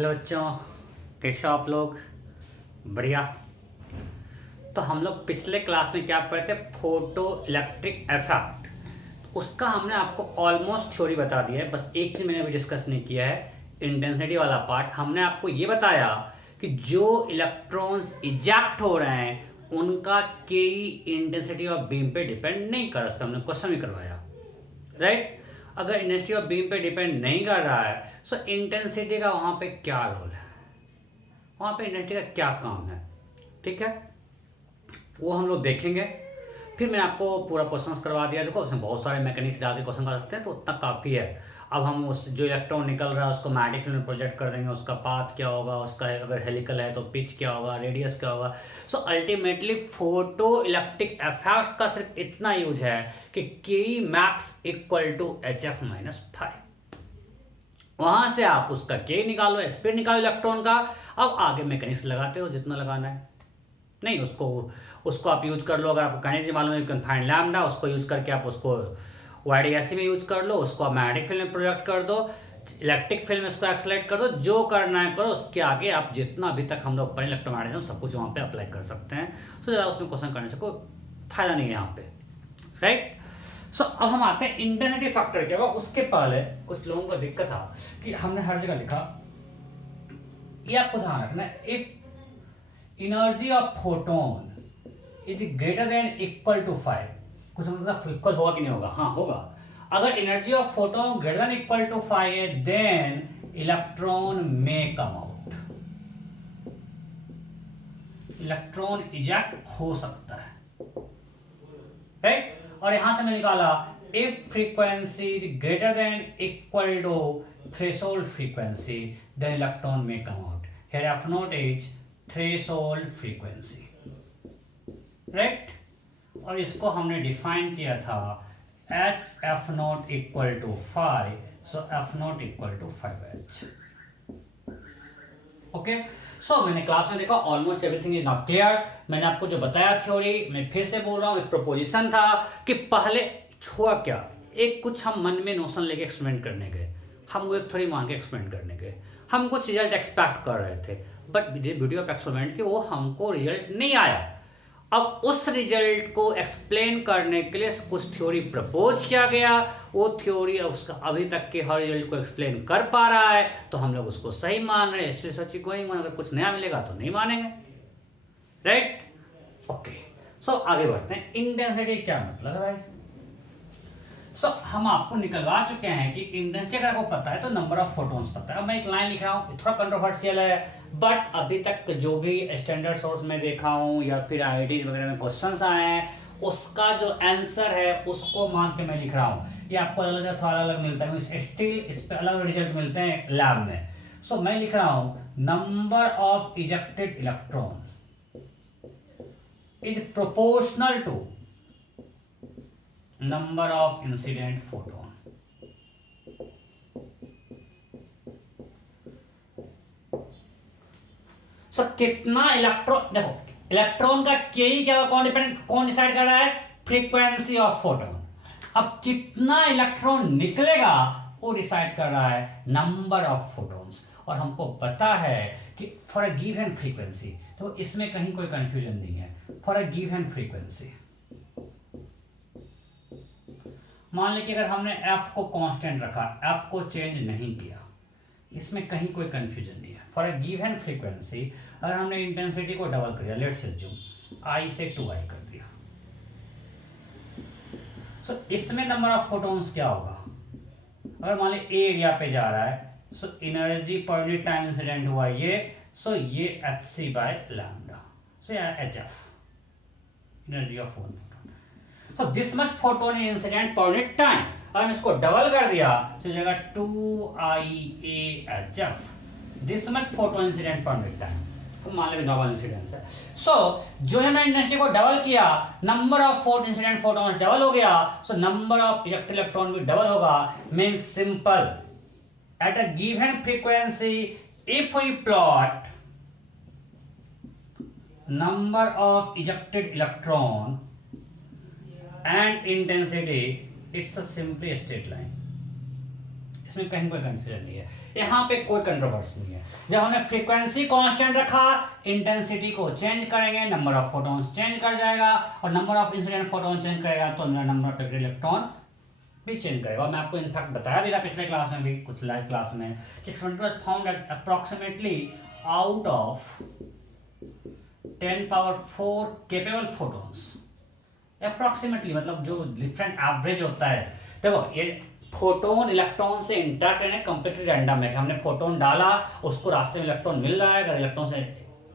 Hello बच्चों, कैसे हो आप लोग? बढ़िया। तो हम लोग पिछले क्लास में क्या पढ़े थे? Photo electric effect. उसका हमने आपको ऑलमोस्ट थ्योरी बता दिया है, बस एक चीज मैंने अभी डिस्कस नहीं किया है, इंटेंसिटी वाला पार्ट। हमने आपको ये बताया कि जो इलेक्ट्रॉन्स इजेक्ट हो रहे हैं उनका के इंटेंसिटी ऑफ बीम पे डिपेंड नहीं कर रहा। हमने क्वेश्चन भी करवाया, राइट? अगर इंटेंसिटी ऑफ बीम पे डिपेंड नहीं कर रहा है तो इंटेंसिटी का वहां पे क्या रोल है, वहां पे इंटेंसिटी का क्या काम है, ठीक है? वो हम लोग देखेंगे। फिर मैंने आपको पूरा क्वेश्चन करवा दिया। देखो उसमें बहुत सारे मैकेनिक्स डाल के क्वेश्चन कर सकते हैं, तो उतना काफ़ी है। अब हम उस जो इलेक्ट्रॉन निकल रहा है उसको मैग्नेटिक फील्ड में प्रोजेक्ट कर देंगे, उसका पाथ क्या होगा, उसका अगर हेलिकल है तो पिच क्या होगा, रेडियस क्या होगा। So ultimately photo electric effect का सिर्फ इतना यूज है कि K max equal to HF minus five. वहां से आप उसका के निकालो, स्पीड निकालो इलेक्ट्रॉन का। अब आगे मैकेनिक्स लगाते हो जितना लगाना है। नहीं, उसको आप यूज कर लो। अगर आपको काइनेटिक मालूम है, कन्फाइंड लैम्डा, उसको यूज करके आप उसको YDSC में यूज कर लो, उसको आप मैग्नेटिक फील्ड में प्रोजेक्ट कर दो, इलेक्ट्रिक फील्ड में उसको एक्सलेट कर दो। जो करना है करो, उसके आगे आप जितना अभी तक हम लोग पढ़े इलेक्ट्रोमैग्नेटिज्म सब कुछ वहाँ पे अप्लाई कर सकते हैं। सो ज़्यादा उसमें क्वेश्चन करने से कोई फायदा नहीं है यहाँ पे, राइट? सो अब हम आते हैं इंटेंसिटी फैक्टर क्या होगा। उसके पहले कुछ लोगों को दिक्कत था कि हमने हर जगह लिखा, ये आपको ध्यान रखना है, if energy of photon is greater than equal to 5, कुछ मतलब इक्वल होगा कि नहीं होगा? हाँ होगा। अगर energy of photon greater than equal to 5 है देन इलेक्ट्रॉन में कम आउट, इलेक्ट्रॉन इजेक्ट हो सकता है, राइट? और यहां से मैं निकाला if frequency is greater than equal to threshold frequency then electron में come out. Here F not is threshold frequency, right? और इसको हमने डिफाइन किया था H F not equal to 5, so F not equal to 5H। Okay, so मैंने class में देखा almost everything is not clear. मैंने आपको जो बताया थ्योरी, मैं फिर से बोल रहा हूं, एक प्रोपोजिशन था कि पहले हुआ क्या, एक कुछ हम मन में नोशन लेके एक्सपेरिमेंट करने गए, हम वो एक थ्योरी मान के एक्सपेरिमेंट करने गए, हम कुछ रिजल्ट एक्सपेक्ट कर रहे थे, बट ब्यूटी ऑफ एक्सपेरिमेंट कि वो हमको रिजल्ट नहीं आया। अब उस रिजल्ट को एक्सप्लेन करने के लिए कुछ थ्योरी प्रपोज किया गया, वो थ्योरी उसका अभी तक के हर रिजल्ट को एक्सप्लेन कर पा रहा है, तो हम लोग उसको सही मान रहे हैं। सच्ची कोई मान, अगर कुछ नया मिलेगा तो नहीं मानेंगे, राइट? ओके, सो आगे बढ़ते हैं। इंटेंसिटी क्या मतलब है भाई? सो हम आपको निकलवा चुके हैं कि इंटेंसिटी अगर आपको पता है तो नंबर ऑफ फोटॉन्स पता है। अब मैं एक लाइन लिख रहा हूँ, थोड़ा कंट्रोवर्शियल है, बट अभी तक जो भी स्टैंडर्ड सोर्स में देखा हूँ या फिर IIT वगैरह में क्वेश्चंस आए हैं, उसका जो आंसर है उसको मान के मैं लिख रहा हूँ। ये आपको अलग अलग थोड़ा अलग मिलता है, स्टिल इस पे अलग रिजल्ट मिलते हैं लैब में। सो मैं लिख रहा हूँ number of ejected electron is proportional to number of incident photon। So कितना इलेक्ट्रॉन, देखो इलेक्ट्रॉन का के क्या, कौन डिसाइड कर रहा है? Frequency of photon. अब कितना इलेक्ट्रॉन निकलेगा वो डिसाइड कर रहा है नंबर ऑफ फोटॉन्स। और हमको पता है कि फॉर अ गिवन फ्रीक्वेंसी, तो इसमें कहीं कोई कंफ्यूजन नहीं है, फॉर अ गिवन फ्रीक्वेंसी मान लीजिए अगर हमने f को कांस्टेंट रखा, f को चेंज नहीं किया, इसमें कहीं कोई कंफ्यूजन नहीं है। फॉर अ गिवन फ्रीक्वेंसी अगर हमने इंटेंसिटी को डबल कर दिया, लेट्स अज्यूम I से 2I कर दिया, सो इसमें नंबर ऑफ फोटॉन्स क्या होगा? अगर मान लीजिए A एरिया पे जा रहा है, so energy per unit time incident हुआ ये, सो ये hc by lambda, so HF energy of photon. So this much photon incident per unit time। अगर हम इसको डबल कर दिया तो जगह 2IAHF, this much photon incident per unit time, तो मान लेंगे डबल इंसिडेंस है। सो जो है ना इंटेंसिटी को डबल किया, number of photo incident photons double हो गया, so number of electric electron भी डबल होगा। Means simple, at a given frequency if we plot number of ejected electron and intensity, it's a simply a straight line, इसमें कहीं कोई confusion नहीं है, यहाँ पे कोई कंट्रोवर्सी नहीं है। जब हमने फ्रीक्वेंसी कांस्टेंट रखा, इंटेंसिटी को चेंज करेंगे, नंबर ऑफ फोटॉन्स चेंज कर जाएगा, और number of incident photon change करेगा तो मेरा नंबर ऑफ इलेक्ट्रॉन भी चेंज करेगा। और मैं आपको इनफैक्ट बताया भी था पिछले क्लास में भी, कुछ लाइव क्लास में, कि experiment was found that approximately out of 10⁴ capable photons, approximately, मतलब जो डिफरेंट एवरेज होता है। देखो ये फोटोन इलेक्ट्रॉन से इंटरेक्ट करने कंप्लीटली रैंडम है, हमने फोटोन डाला, उसको रास्ते में इलेक्ट्रॉन मिल रहा है, अगर इलेक्ट्रॉन से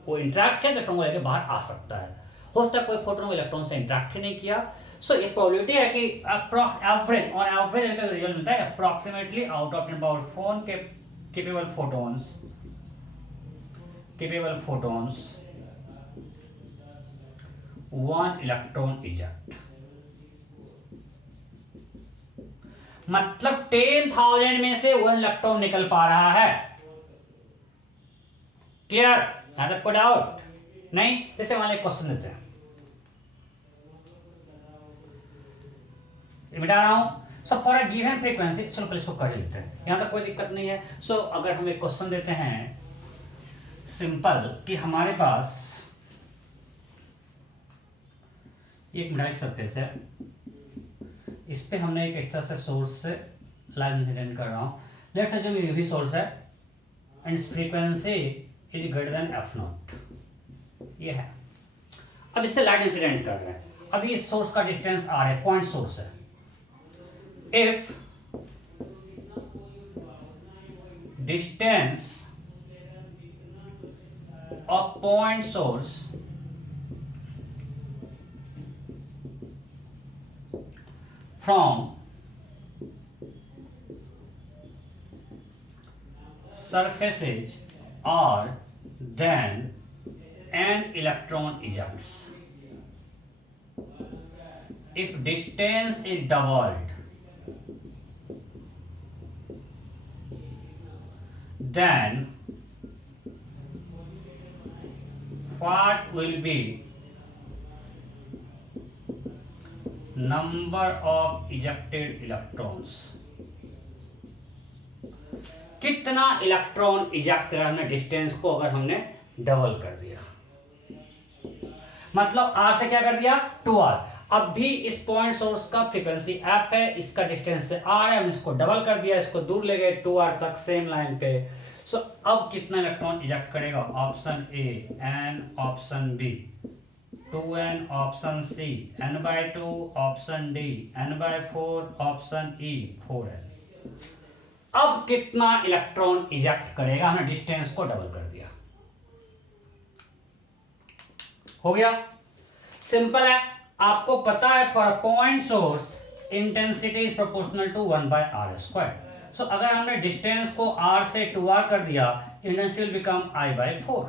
वो इंटरेक्ट किया, इलेक्ट्रॉन को लेकर बाहर आ सकता है। हो सकता है कोई फोटोन इलेक्ट्रॉन से इंटरेक्ट ही नहीं किया। सो ये प्रोबेबिलिटी है कि एवरेज ऑन एवरेज रिजल्ट मिलता है अप्रॉक्सीमेटली आउट ऑफ 10⁴ के केपेबल फोटॉन्स 1 इलेक्ट्रॉन इजेक्ट। मतलब 10,000 में से 1 इलेक्ट्रॉन निकल पा रहा है। क्लियर? यहां तक कोई डाउट नहीं? जैसे मान लीजिए क्वेश्चन देते हैं, मिटा रहा हूं। So for a given frequency, चलो पहले इसको कर ही लेते हैं, यहां तक कोई दिक्कत नहीं है। सो अगर हम एक क्वेश्चन देते हैं सिंपल, कि हमारे पास एक मेटालिक सरफेस है, इस पे हमने एक इस तरह से सोर्स से लाइट इंसिडेंट कर रहा हूं, लेट्स अज्यूम ये भी सोर्स है and frequency is greater then f0, ये है। अब इससे लाइट इंसिडेंट कर रहे हैं, अब ये सोर्स का डिस्टेंस r है, पॉइंट सोर्स है। If distance of point source from surfaces are then an electron ejects. If distance is doubled, then what will be number of ejected electrons? कितना electron eject करा हमने distance को अगर हमने double कर दिया, मतलब r से क्या कर दिया 2r। अब भी इस पॉइंट सोर्स का फ्रीक्वेंसी f है, इसका डिस्टेंस से r है, हम इसको डबल कर दिया, इसको दूर ले गए 2r तक सेम लाइन पे। सो अब कितना इलेक्ट्रॉन इजेक्ट करेगा? Option A n, option B 2n, option C n/2, option D n/4, option E 4n। अब कितना इलेक्ट्रॉन इजेक्ट करेगा? हमने डिस्टेंस को डबल कर दिया, हो गया। सिंपल है, आपको पता है for a point source intensity is proportional to 1/r²। So अगर हमने डिस्टेंस को r से 2r कर दिया, इंटेंसिटी विल बिकम I/4।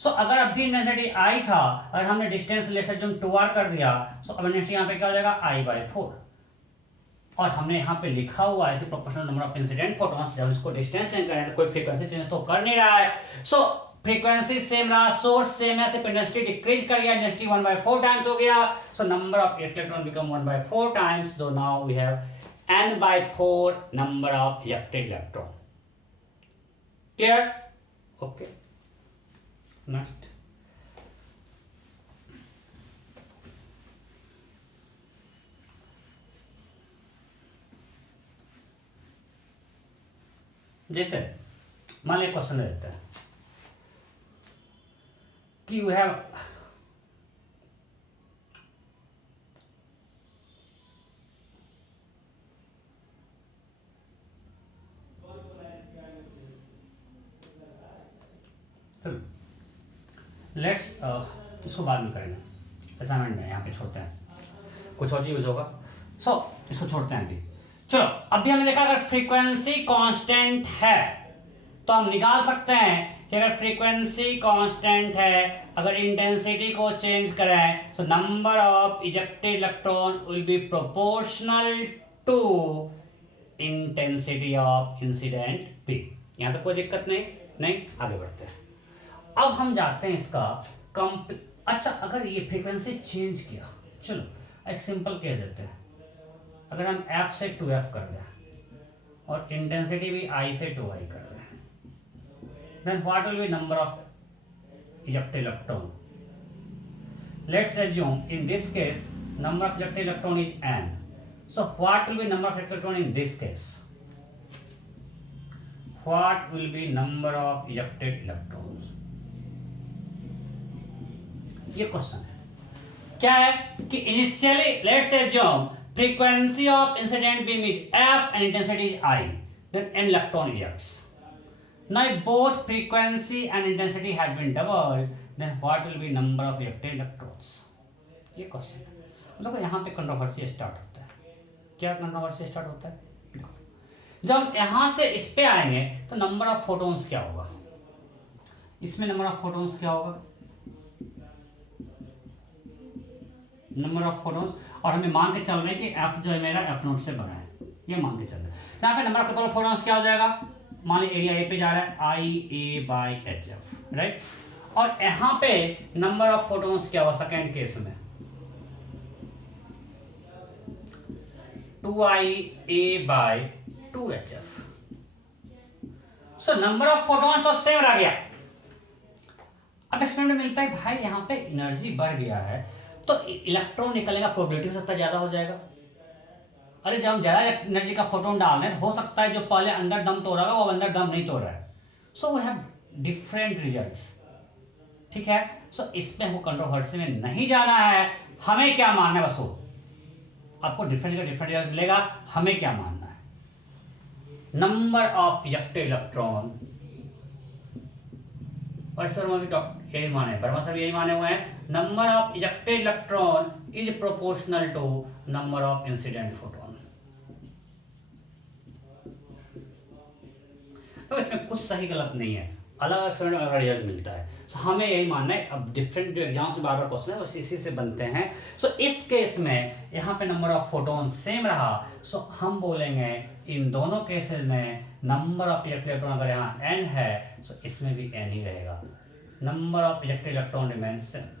सो अगर अभी इंटेंसिटी I था और हमने डिस्टेंस लेस जो 2r कर दिया, सो अब इंटेंसिटी यहाँ पे क्या हो जाएगा I/4। और हमने यहाँ पे लिखा हुआ है proportional number of incident photons, जब इसको डिस्टेंस चेंज करें तो कोई फ्रीक्वेंसी चेंज तो कर नहीं रहा है। सो फ्रीक्वेंसी सेम रहा, सोर्स सेम है, सिर्फ इंटेंसिटी डिक्रीज कर गया, इंटेंसिटी 1/4 टाइम्स हो गया। So number of electron become 1/4 times, so now we have n/4 number of ejected electron. Clear? Okay. Next. जैसे मान लिया क्वेश्चन देते हैं कि यू हैव लेट्स इसको बाद में करेंगे, असाइनमेंट में यहाँ पे छोड़ते हैं, कुछ और चीज यूज होगा। सो इसको छोड़ते हैं अभी। चलो अभी हमने देखा अगर फ्रीक्वेंसी कांस्टेंट है तो हम निकाल सकते हैं कि अगर फ्रीक्वेंसी कांस्टेंट है, अगर इंटेंसिटी को चेंज करें, so number of ejected electron will be proportional to intensity of incident P. यहां तक कोई दिक्कत नहीं, आगे बढ़ते हैं। अब हम जाते हैं इसका अच्छा, अगर ये फ्रीक्वेंसी चेंज किया, चलो एक सिंपल केस देते हैं। अगर हम f से 2f कर दें और इंटेंसिटी भी I से 2I कर रहे हैं, then what will be number of ejected electron? Let's assume in this case number of ejected electron is n. So what will be number of ejected electron in this case? What will be number of ejected electrons? ये question है, क्या है कि initially let's assume frequency of incident beam is f and intensity is I, then n electron ejects. Now if both frequency and intensity has been doubled, then what will be number of ejected electrons? ये question है। देखो यहाँ पे controversy start होता है। क्या controversy start होता है? जब हम यहाँ से इस पे आएंगे तो नंबर ऑफ फोटोन्स क्या होगा, इसमें नंबर ऑफ फोटोन्स क्या होगा, नंबर ऑफ फोटोन्स, और हमें मान के चल रहे हैं कि एफ जो है मेरा एफ नोट से बड़ा है, ये मान के चल रहे हैं। यहाँ पे नंबर ऑफ फोटोन्स क्या हो जाएगा, मान लीजिए एरिया ए पे जा रहा है आई ए बाई एच एफ, राइट, और यहाँ पे नंबर ऑफ फोटोन्स क्या हुआ सेकेंड केस में 2I A by 2HF। So number of photons तो सेम रह गया। अब एक्सपेरिमेंट में मिलता है भाई यहाँ पे एनर्जी बढ़ गया है तो इलेक्ट्रॉन निकलने का प्रोबेबिलिटी हो सकता है ज्यादा हो जाएगा। अरे जब हम ज्यादा एनर्जी का फोटोन डाल रहे हैं तो हो सकता है जो पहले अंदर दम तोड़ रहा है वो अंदर दम नहीं तोड़ रहा है। So we have different results, ठीक है। सो इसमें हमको कंट्रोवर्सी में नहीं जाना है, हमें क्या मानना है बस वो, आपको डिफरेंट का डिफरेंट रिजल्ट मिलेगा, हमें क्या मानना है, नंबर ऑफ इजेक्टेड इलेक्ट्रॉन। और सर भी यही माने, वर्मा सर यही माने हुए हैं, number of ejected electron is proportional to number of incident photon. तो इसमें कुछ सही गलत नहीं है, अलग अलग रिजल्ट मिलता है। सो हमें यही मानना है। अब डिफरेंट जो एग्जाम्स में बार बार क्वेश्चन है बस इसी से बनते हैं। सो इस केस में यहाँ पे नंबर ऑफ फोटोन सेम रहा, सो हम बोलेंगे इन दोनों केसेस में नंबर ऑफ इजेक्टेड इलेक्ट्रॉन अगर यहाँ n है सो इसमें भी n ही रहेगा, number of ejected electron remains same.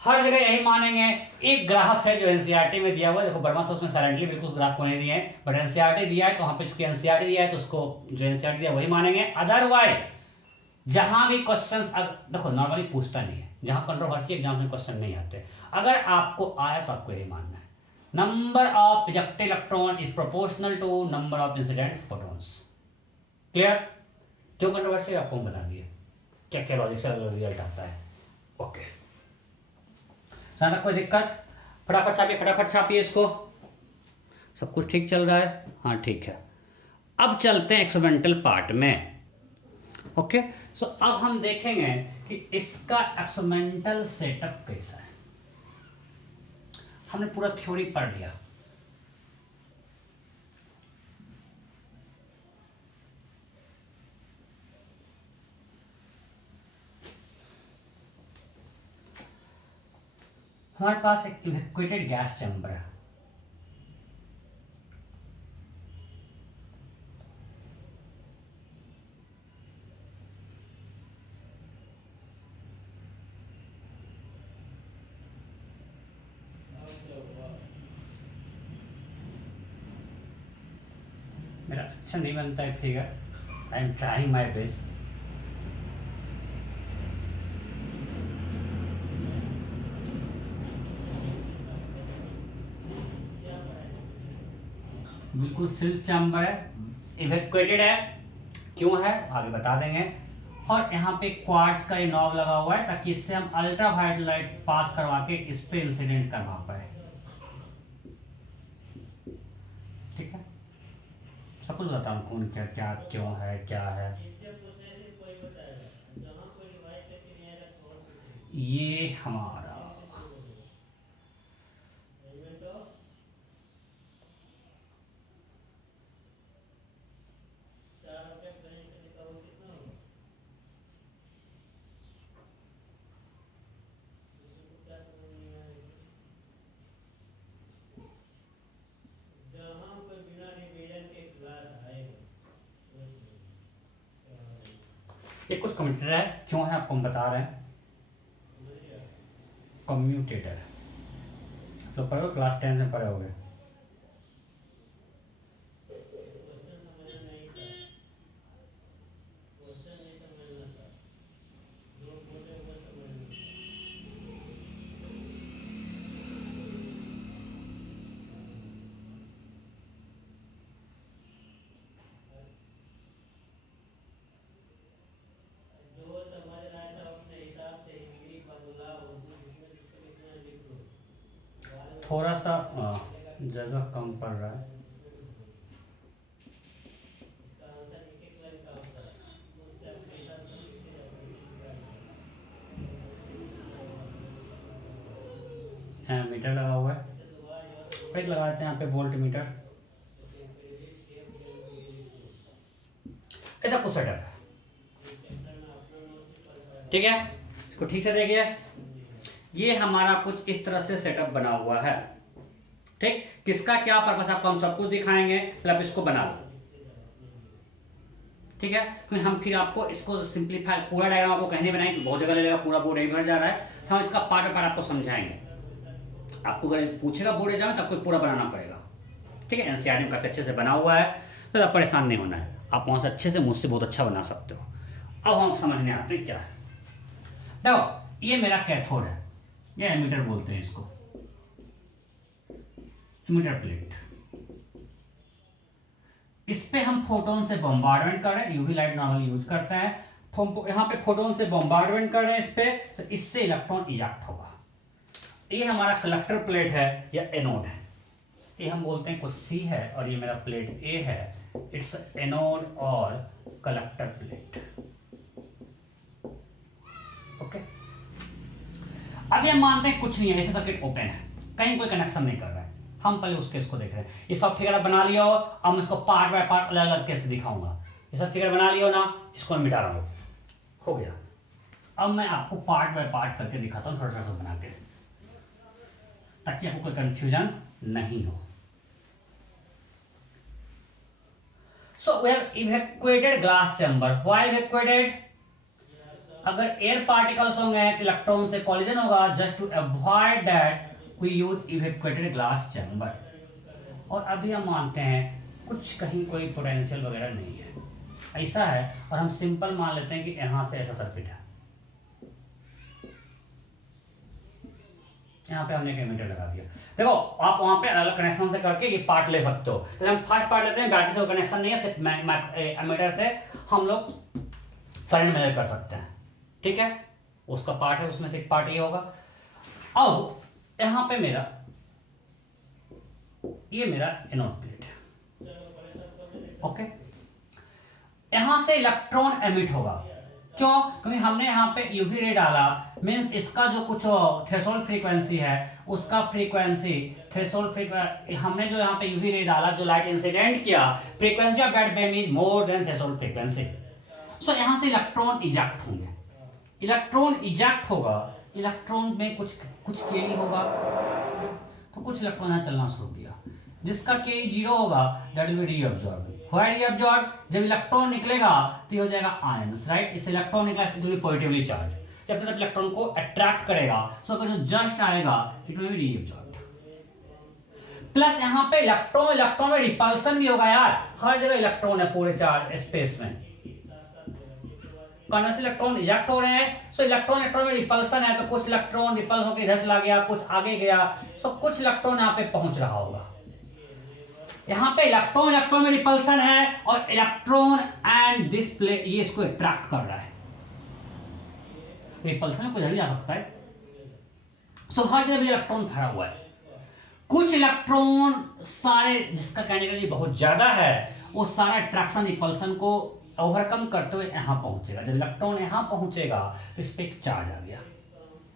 हर जगह यही मानेंगे। एक ग्राफ है जो एनसीईआरटी में दिया हुआ है, देखो वर्मा सर उसमें साइलेंटली बिल्कुल उस ग्राफ को नहीं दिए हैं, बट एनसीईआरटी दिया है तो वहां पे चूंकि एनसीईआरटी दिया है तो उसको जो एनसीईआरटी दिया वही मानेंगे। अदरवाइज जहां भी क्वेश्चंस देखो नॉर्मली पूछता नहीं है, जहां कंट्रोवर्सी एग्जाम में क्वेश्चन नहीं आते, अगर आपको आया तो आपको यही मानना है, number of ejected electron is proportional to number of incident photons. Clear? जो कंट्रोवर्सी आपको हम बता दिए क्या क्या लॉजिक से रिजल्ट आता है। ओके, ज्यादा कोई दिक्कत? फटाफट छापिए इसको। सब कुछ ठीक चल रहा है? हाँ ठीक है। अब चलते हैं एक्सपेरिमेंटल पार्ट में। ओके, सो अब हम देखेंगे कि इसका एक्सपेरिमेंटल सेटअप कैसा है। हमने पूरा थ्योरी पढ़ लिया, हमारे पास एक इवैक्यूएटेड गैस चैम्बर है। मेरा अच्छा नहीं बनता है figure, I am trying my best. बिल्कुल सील्ड चैम्बर है, इवैक्यूएटेड है। क्यों है आगे बता देंगे। और यहाँ पे क्वार्ट्ज का ये नॉब लगा हुआ है ताकि इससे हम अल्ट्रावायलेट लाइट पास करवा के इस पे इंसिडेंट करवा पाए। ठीक है, सब कुछ बताता हूँ कौन क्या क्या क्यों है क्या है। ये हमारा ये कुछ कम्यूटेटर है, क्यों है आपको हम बता रहे हैं। कम्यूटेटर तो पढ़ो, क्लास 10 में पढ़े होगे। थोड़ा सा जगह कम पड़ रहा है। मीटर लगा हुआ है, एक लगा देते हैं यहाँ पे वोल्ट मीटर। ऐसा कुछ सेटअप है, ठीक है। इसको ठीक से देखिए, ये हमारा कुछ इस तरह से सेटअप बना हुआ है, ठीक। किसका क्या पर्पस आपको हम सब कुछ दिखाएंगे, फिर आप इसको बना लो, ठीक है। फिर हम फिर आपको इसको सिंप्लीफाई, पूरा डायग्राम आपको कहीं नहीं बनाएंगे, बहुत जगह ले लेगा, पूरा बोर्ड नहीं भर जा रहा है, तो हम इसका पार्ट बाय पार्ट आपको समझाएंगे। आपको अगर पूछेगा बोर्ड एग्जाम में तो आपको पूरा बनाना पड़ेगा, ठीक है। एनसीईआरटी में काफी अच्छे से बना हुआ है, तो आप परेशान नहीं होना है, आप वहां से अच्छे से मुझसे बहुत अच्छा बना सकते हो। अब हम समझने आते हैं क्या है। देखो, ये मेरा कैथोड है, ये एमिटर बोलते हैं इसको, एमिटर प्लेट। इस पे हम फोटोन से बॉम्बार्डमेंट कर रहे हैं, यूवी लाइट नॉर्मली यूज करते हैं। यहाँ पे फोटोन से बॉम्बार्डमेंट कर रहे हैं इस पे, तो इससे इलेक्ट्रॉन इजेक्ट होगा। ये हमारा कलेक्टर प्लेट है या एनोड है, ये हम बोलते हैं कुछ सी है, और ये मेरा प्लेट ए है, इट्स एनोड और कलेक्टर प्लेट, ओके। अब ये मानते हैं कुछ नहीं है, ऐसे सर्किट ओपन है, कहीं कोई कनेक्शन नहीं कर रहा है, हम पहले उस केस को देख रहे हैं। ये सब फिगर बना लिया हो, अब मैं इसको पार्ट बाय पार्ट अलग अलग कैसे दिखाऊंगा। ये सब फिगर बना लिया हो ना, इसको मैं मिटा रहा हूं, हो गया। अब मैं आपको पार्ट बाय पार्ट करके दिखाता हूं, थोड़ा सा बना के, ताकि आपको कोई कंफ्यूजन नहीं हो। So we have evacuated glass chamber. Why evacuated? अगर एयर पार्टिकल्स होंगे तो इलेक्ट्रॉन से कॉलिजन होगा, just to avoid that we use evacuated glass chamber. और अभी हम मानते हैं कुछ कहीं कोई पोटेंशियल वगैरह नहीं है, ऐसा है, और हम सिंपल मान लेते हैं कि यहां से ऐसा सर्किट है, यहाँ पे हमने एक एमीटर लगा दिया। देखो, आप वहां पे अलग कनेक्शन से करके ये पार्ट ले सकते हो। तो हम फर्स्ट पार्ट लेते हैं, बैटरी से कनेक्शन नहीं है, सिर्फ एमीटर से हम लोग करंट मेजर कर सकते हैं, ठीक है। उसका पार्ट है, उसमें से एक पार्ट ये होगा। अब यहां पे मेरा एनोड प्लेट है, ओके। यहां से इलेक्ट्रॉन एमिट होगा, क्यों? क्योंकि हमने यहाँ पे यूवी रे डाला, मींस इसका जो कुछ थ्रेशोल्ड फ्रीक्वेंसी है, उसका फ्रीक्वेंसी थ्रेशोल्ड हमने जो यहाँ पे यूवी रे डाला, जो लाइट इंसिडेंट किया, frequency of that beam is more than threshold frequency. So यहाँ से इलेक्ट्रॉन इजेक्ट होंगे, इलेक्ट्रॉन इजेक्ट होगा, इलेक्ट्रॉन में कुछ के होगा, तो कुछ इलेक्ट्रॉन यहाँ चलना शुरू किया, जिसका के 0 होगा, that will B reabsorb. Why reabsorb? जब इलेक्ट्रॉन निकलेगा तो ये हो जाएगा आयंस, राइट। इस इलेक्ट्रॉन निकला, it will B positively charge, जब तक इलेक्ट्रॉन को अट्रैक्ट करेगा, सो अगर जो जस्ट आएगा it will B reabsorb. Plus यहाँ पे इलेक्ट्रॉन में रिपल्सन भी होगा यार, हर जगह इलेक्ट्रॉन है पूरे चार्ज स्पेस में, कौन से इलेक्ट्रॉन इजेक्ट हो रहे हैं, सो इलेक्ट्रॉन में रिपल्सन है, तो कुछ इलेक्ट्रॉन रिपल्स होकर इधर चला गया, कुछ आगे गया, सो कुछ इलेक्ट्रॉन यहाँ पे पहुंच रहा होगा। यहाँ पे इलेक्ट्रॉन में रिपल्सन है, और इलेक्ट्रॉन एंड दिस प्लेट ये इसको अट्रैक्ट कर रहा है, रिपल्सन में कोई नहीं जा सकता है, सो हर जगह इलेक्ट्रॉन भरा हुआ है। कुछ इलेक्ट्रॉन सारे, जिसका काइनेटिक बहुत ज्यादा है, वो सारा अट्रैक्शन रिपल्सन को ओवरकम करते हुए यहां पहुंचेगा। जब इलेक्ट्रॉन यहां पहुंचेगा तो इस पे एक चार्ज आ गया,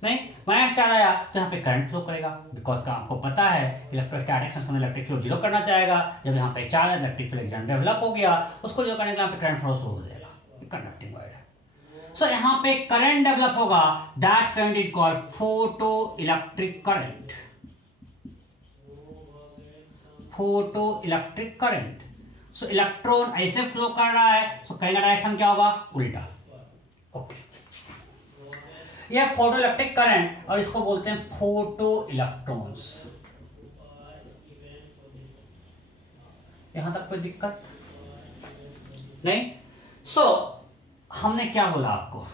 नहीं माइनस चार्ज आया, तो यहाँ पे करंट फ्लो करेगा, बिकॉज का आपको पता है इलेक्ट्रोस्टैटिक सिस्टम में इलेक्ट्रिक फ्लो 0 करना चाहेगा। जब यहाँ पे चार्ज इलेक्ट्रिक फील्ड डेवलप हो गया, उसको जो करने के यहाँ पे करंट फ्लो शुरू हो जाएगा, कंडक्टिंग वायर है। सो यहाँ पे करंट डेवलप होगा, that current is called photo electric current, photo electric current. So electron ऐसे फ्लो कर रहा है, सो करंट का डायरेक्शन क्या होगा? उल्टा, ओके। यह फोटो इलेक्ट्रिक करंट, और इसको बोलते हैं फोटो इलेक्ट्रॉन्स। यहां तक कोई दिक्कत नहीं। हमने क्या बोला आपको,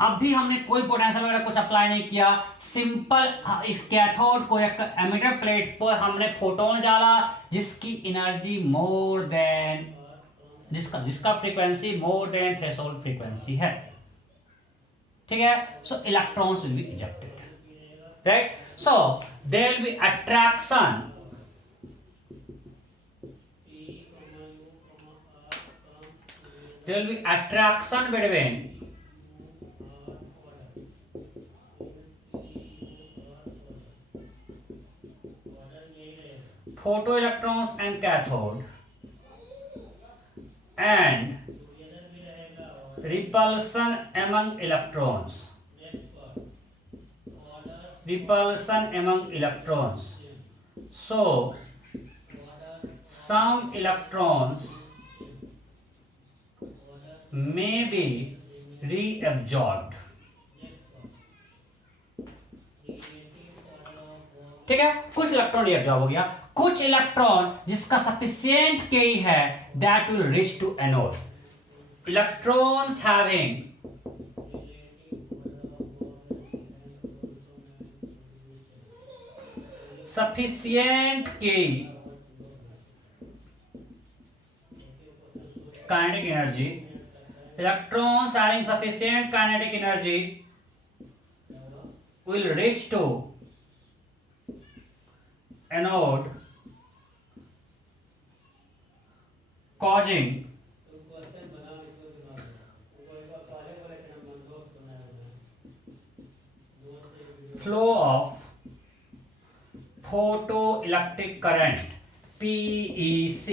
अभी हमने कोई पोटेंशियल वगैरह कुछ अप्लाई नहीं किया, सिंपल इस कैथोड को एक एमिटर प्लेट पर हमने फोटोन डाला जिसकी एनर्जी मोर देन जिसका frequency more than threshold frequency है, ठीक है। Electrons will be ejected, right. There will be attraction between photoelectrons and cathode and repulsion among electrons, so some electrons may be reabsorbed, ठीक है। कुछ electron reabsorb हो गया, कुछ इलेक्ट्रॉन जिसका सफिशिएंट के है that will reach to anode. Electrons having sufficient K kinetic energy, electrons having sufficient kinetic energy will reach to anode, causing flow of photoelectric current PEC,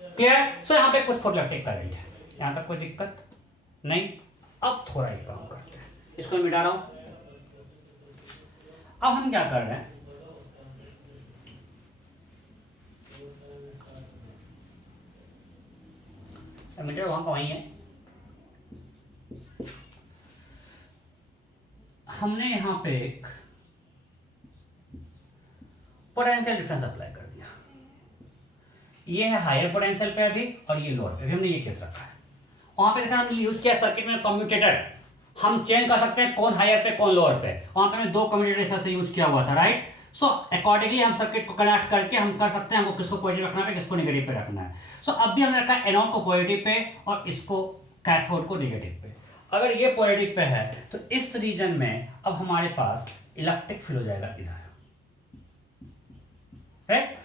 क्या है। यहां पे कुछ फोटोइलेक्ट्रिक करंट है, यहां तक कोई दिक्कत नहीं। अब थोड़ा ही काम करते हैं, इसको मैं मिटा रहा हूं। अब हम क्या कर रहे हैं, एमिटर वहां का वहीं है, हमने यहां पे एक पोटेंशियल डिफरेंस अप्लाई कर दिया। ये है हायर पोटेंशियल पे अभी और ये लोअर पे, अभी हमने ये केस रखा है। वहां पे देखा हमने यूज किया सर्किट में कम्यूटेटर, हम चेंज कर सकते हैं कौन हायर पे कौन लोअर पे। वहां पे हमने दो कम्यूटेटर से यूज किया हुआ था, राइट। अकॉर्डिंगली हम सर्किट को कनेक्ट करके हम कर सकते हैं हमको किसको पॉजिटिव रखना है किसको नेगेटिव पे रखना है। अब भी हमने रखा है एनोड को पॉजिटिव पे और इसको कैथोड को नेगेटिव पे। अगर ये पॉजिटिव पे है तो इस रीजन में अब हमारे पास इलेक्ट्रिक फील्ड हो जाएगा इधर, right.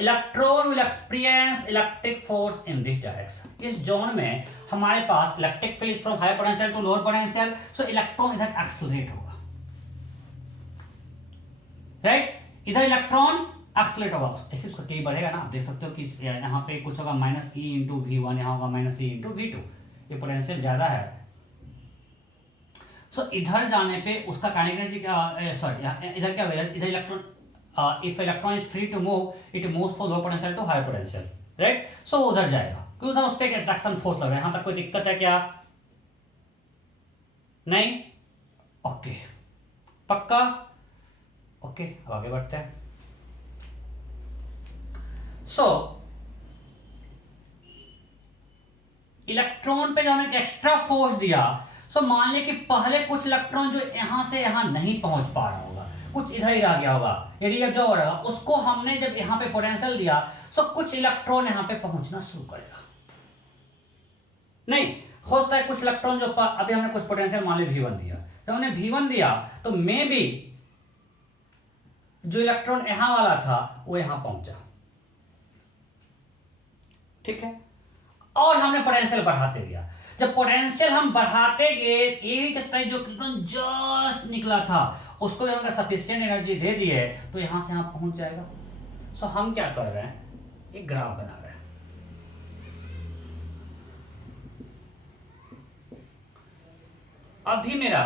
Electron will experience electric force in this direction. इस जोन में हमारे पास electric field from higher potential to lower potential, electron इधर एक्सेलरेट होगा, राइट। इधर इलेक्ट्रॉन एक्सेलरेट होगा, ऐसे उसका T बढ़ेगा ना, आप देख सकते हो कि यहाँ पे कुछ होगा -E इंटू V1, यहाँ होगा -E इंटू V2, ये पोटेंशियल ज्यादा है। इधर जाने पे उसका काइनेटिक एनर्जी क्या, सॉरी इधर क्या होगा, इधर electron if electron is free to move, it moves from low potential to high potential, right? उधर जाएगा क्योंकि उधर उस पर एक अट्रैक्शन फोर्स लग रहा है। यहां तक कोई दिक्कत है क्या? नहीं, ओके, पक्का, ओके। अब आगे बढ़ते हैं। इलेक्ट्रॉन पे जो हमने एक एक्स्ट्रा फोर्स दिया, मान लिया कि पहले कुछ इलेक्ट्रॉन जो यहां से यहां नहीं पहुंच पा रहा होगा, कुछ इधर ही रह गया होगा, ये जो रहा उसको हमने जब यहां पे पोटेंशियल दिया कुछ इलेक्ट्रॉन यहां पे पहुंचना शुरू करेगा। नहीं होता है कुछ इलेक्ट्रॉन जो अभी हमने कुछ पोटेंशियल मान ली V1 दिया, जब हमने V1 दिया तो मे बी जो इलेक्ट्रॉन यहां वाला था वो यहां पहुंचा, ठीक है। और हमने पोटेंशियल बढ़ाते गया, जब पोटेंशियल हम बढ़ाते गए एक जो इलेक्ट्रॉन जस्ट निकला था उसको भी हमने सफिशिएंट एनर्जी दे दी है तो यहां से यहां पहुंच जाएगा। हम क्या कर रहे हैं, एक ग्राफ बना रहे हैं। अभी मेरा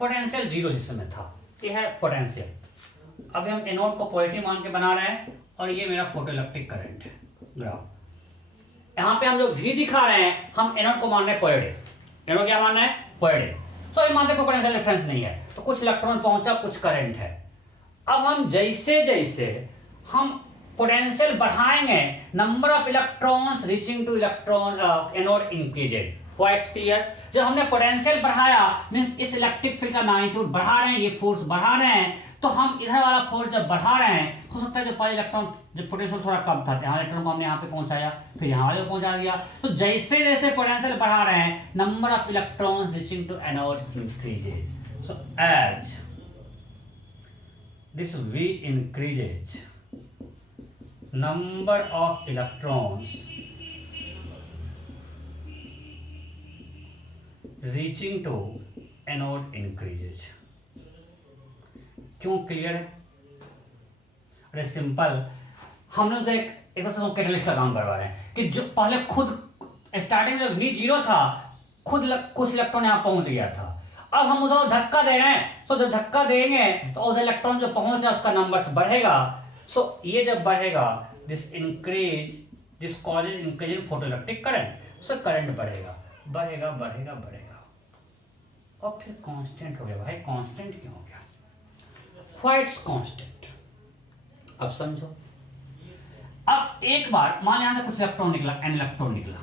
पोटेंशियल 0 जिसमें था, ये है पोटेंशियल। अभी हम एनोड को पॉजिटिव मान के बना रहे हैं और ये मेरा फोटोइलेक्ट्रिक करंट है ग्राफ। यहां पे हम जो V दिखा रहे हैं हम एनोड को मान रहे हैं पॉजिटिव। एनोड क्या मान रहे हैं? पॉजिटिव। ये मानते कोई पोटेंशियल डिफरेंस नहीं है, तो कुछ इलेक्ट्रॉन पहुंचा कुछ करंट है। अब हम जैसे जैसे हम पोटेंशियल बढ़ाएंगे, number of electrons reaching two electron anode increases. Points clear? जब हमने पोटेंशियल बढ़ाया मींस इस इलेक्ट्रिक फील्ड का मैग्नीट्यूड बढ़ा रहे हैं, ये फोर्स बढ़ा रहे हैं, तो हम इधर वाला फोर्स जब बढ़ा रहे हैं, हो सकता है जो पहले इलेक्ट्रॉन जब पोटेंशियल थोड़ा कम था, यहाँ इलेक्ट्रॉन को हमने यहाँ पे पहुंचाया, फिर यहाँ वाले को पहुंचा दिया, तो जैसे जैसे पोटेंशियल बढ़ा रहे हैं, number of electrons reaching to anode increases. So as this V increases, number of electrons reaching to anode increases। क्यों क्लियर है? अरे सिंपल, हम लोग एक कैटलिस्ट का काम करवा रहे हैं कि जो पहले खुद स्टार्टिंग में V जीरो था, खुद कुछ इलेक्ट्रॉन यहाँ पहुंच गया था, अब हम उधर धक्का दे रहे हैं, तो जब धक्का देंगे तो उधर इलेक्ट्रॉन जो पहुंच रहा है उसका नंबर बढ़ेगा। सो ये जब बढ़ेगा, this causes increase in photoelectric current, so current बढ़ेगा बढ़ेगा बढ़ेगा बढ़ेगा, और फिर कांस्टेंट हो गया। भाई कांस्टेंट क्यों हो गया? Whites constant. अब समझो, अब एक बार मान यहां से कुछ इलेक्ट्रॉन निकला, एन इलेक्ट्रॉन निकला,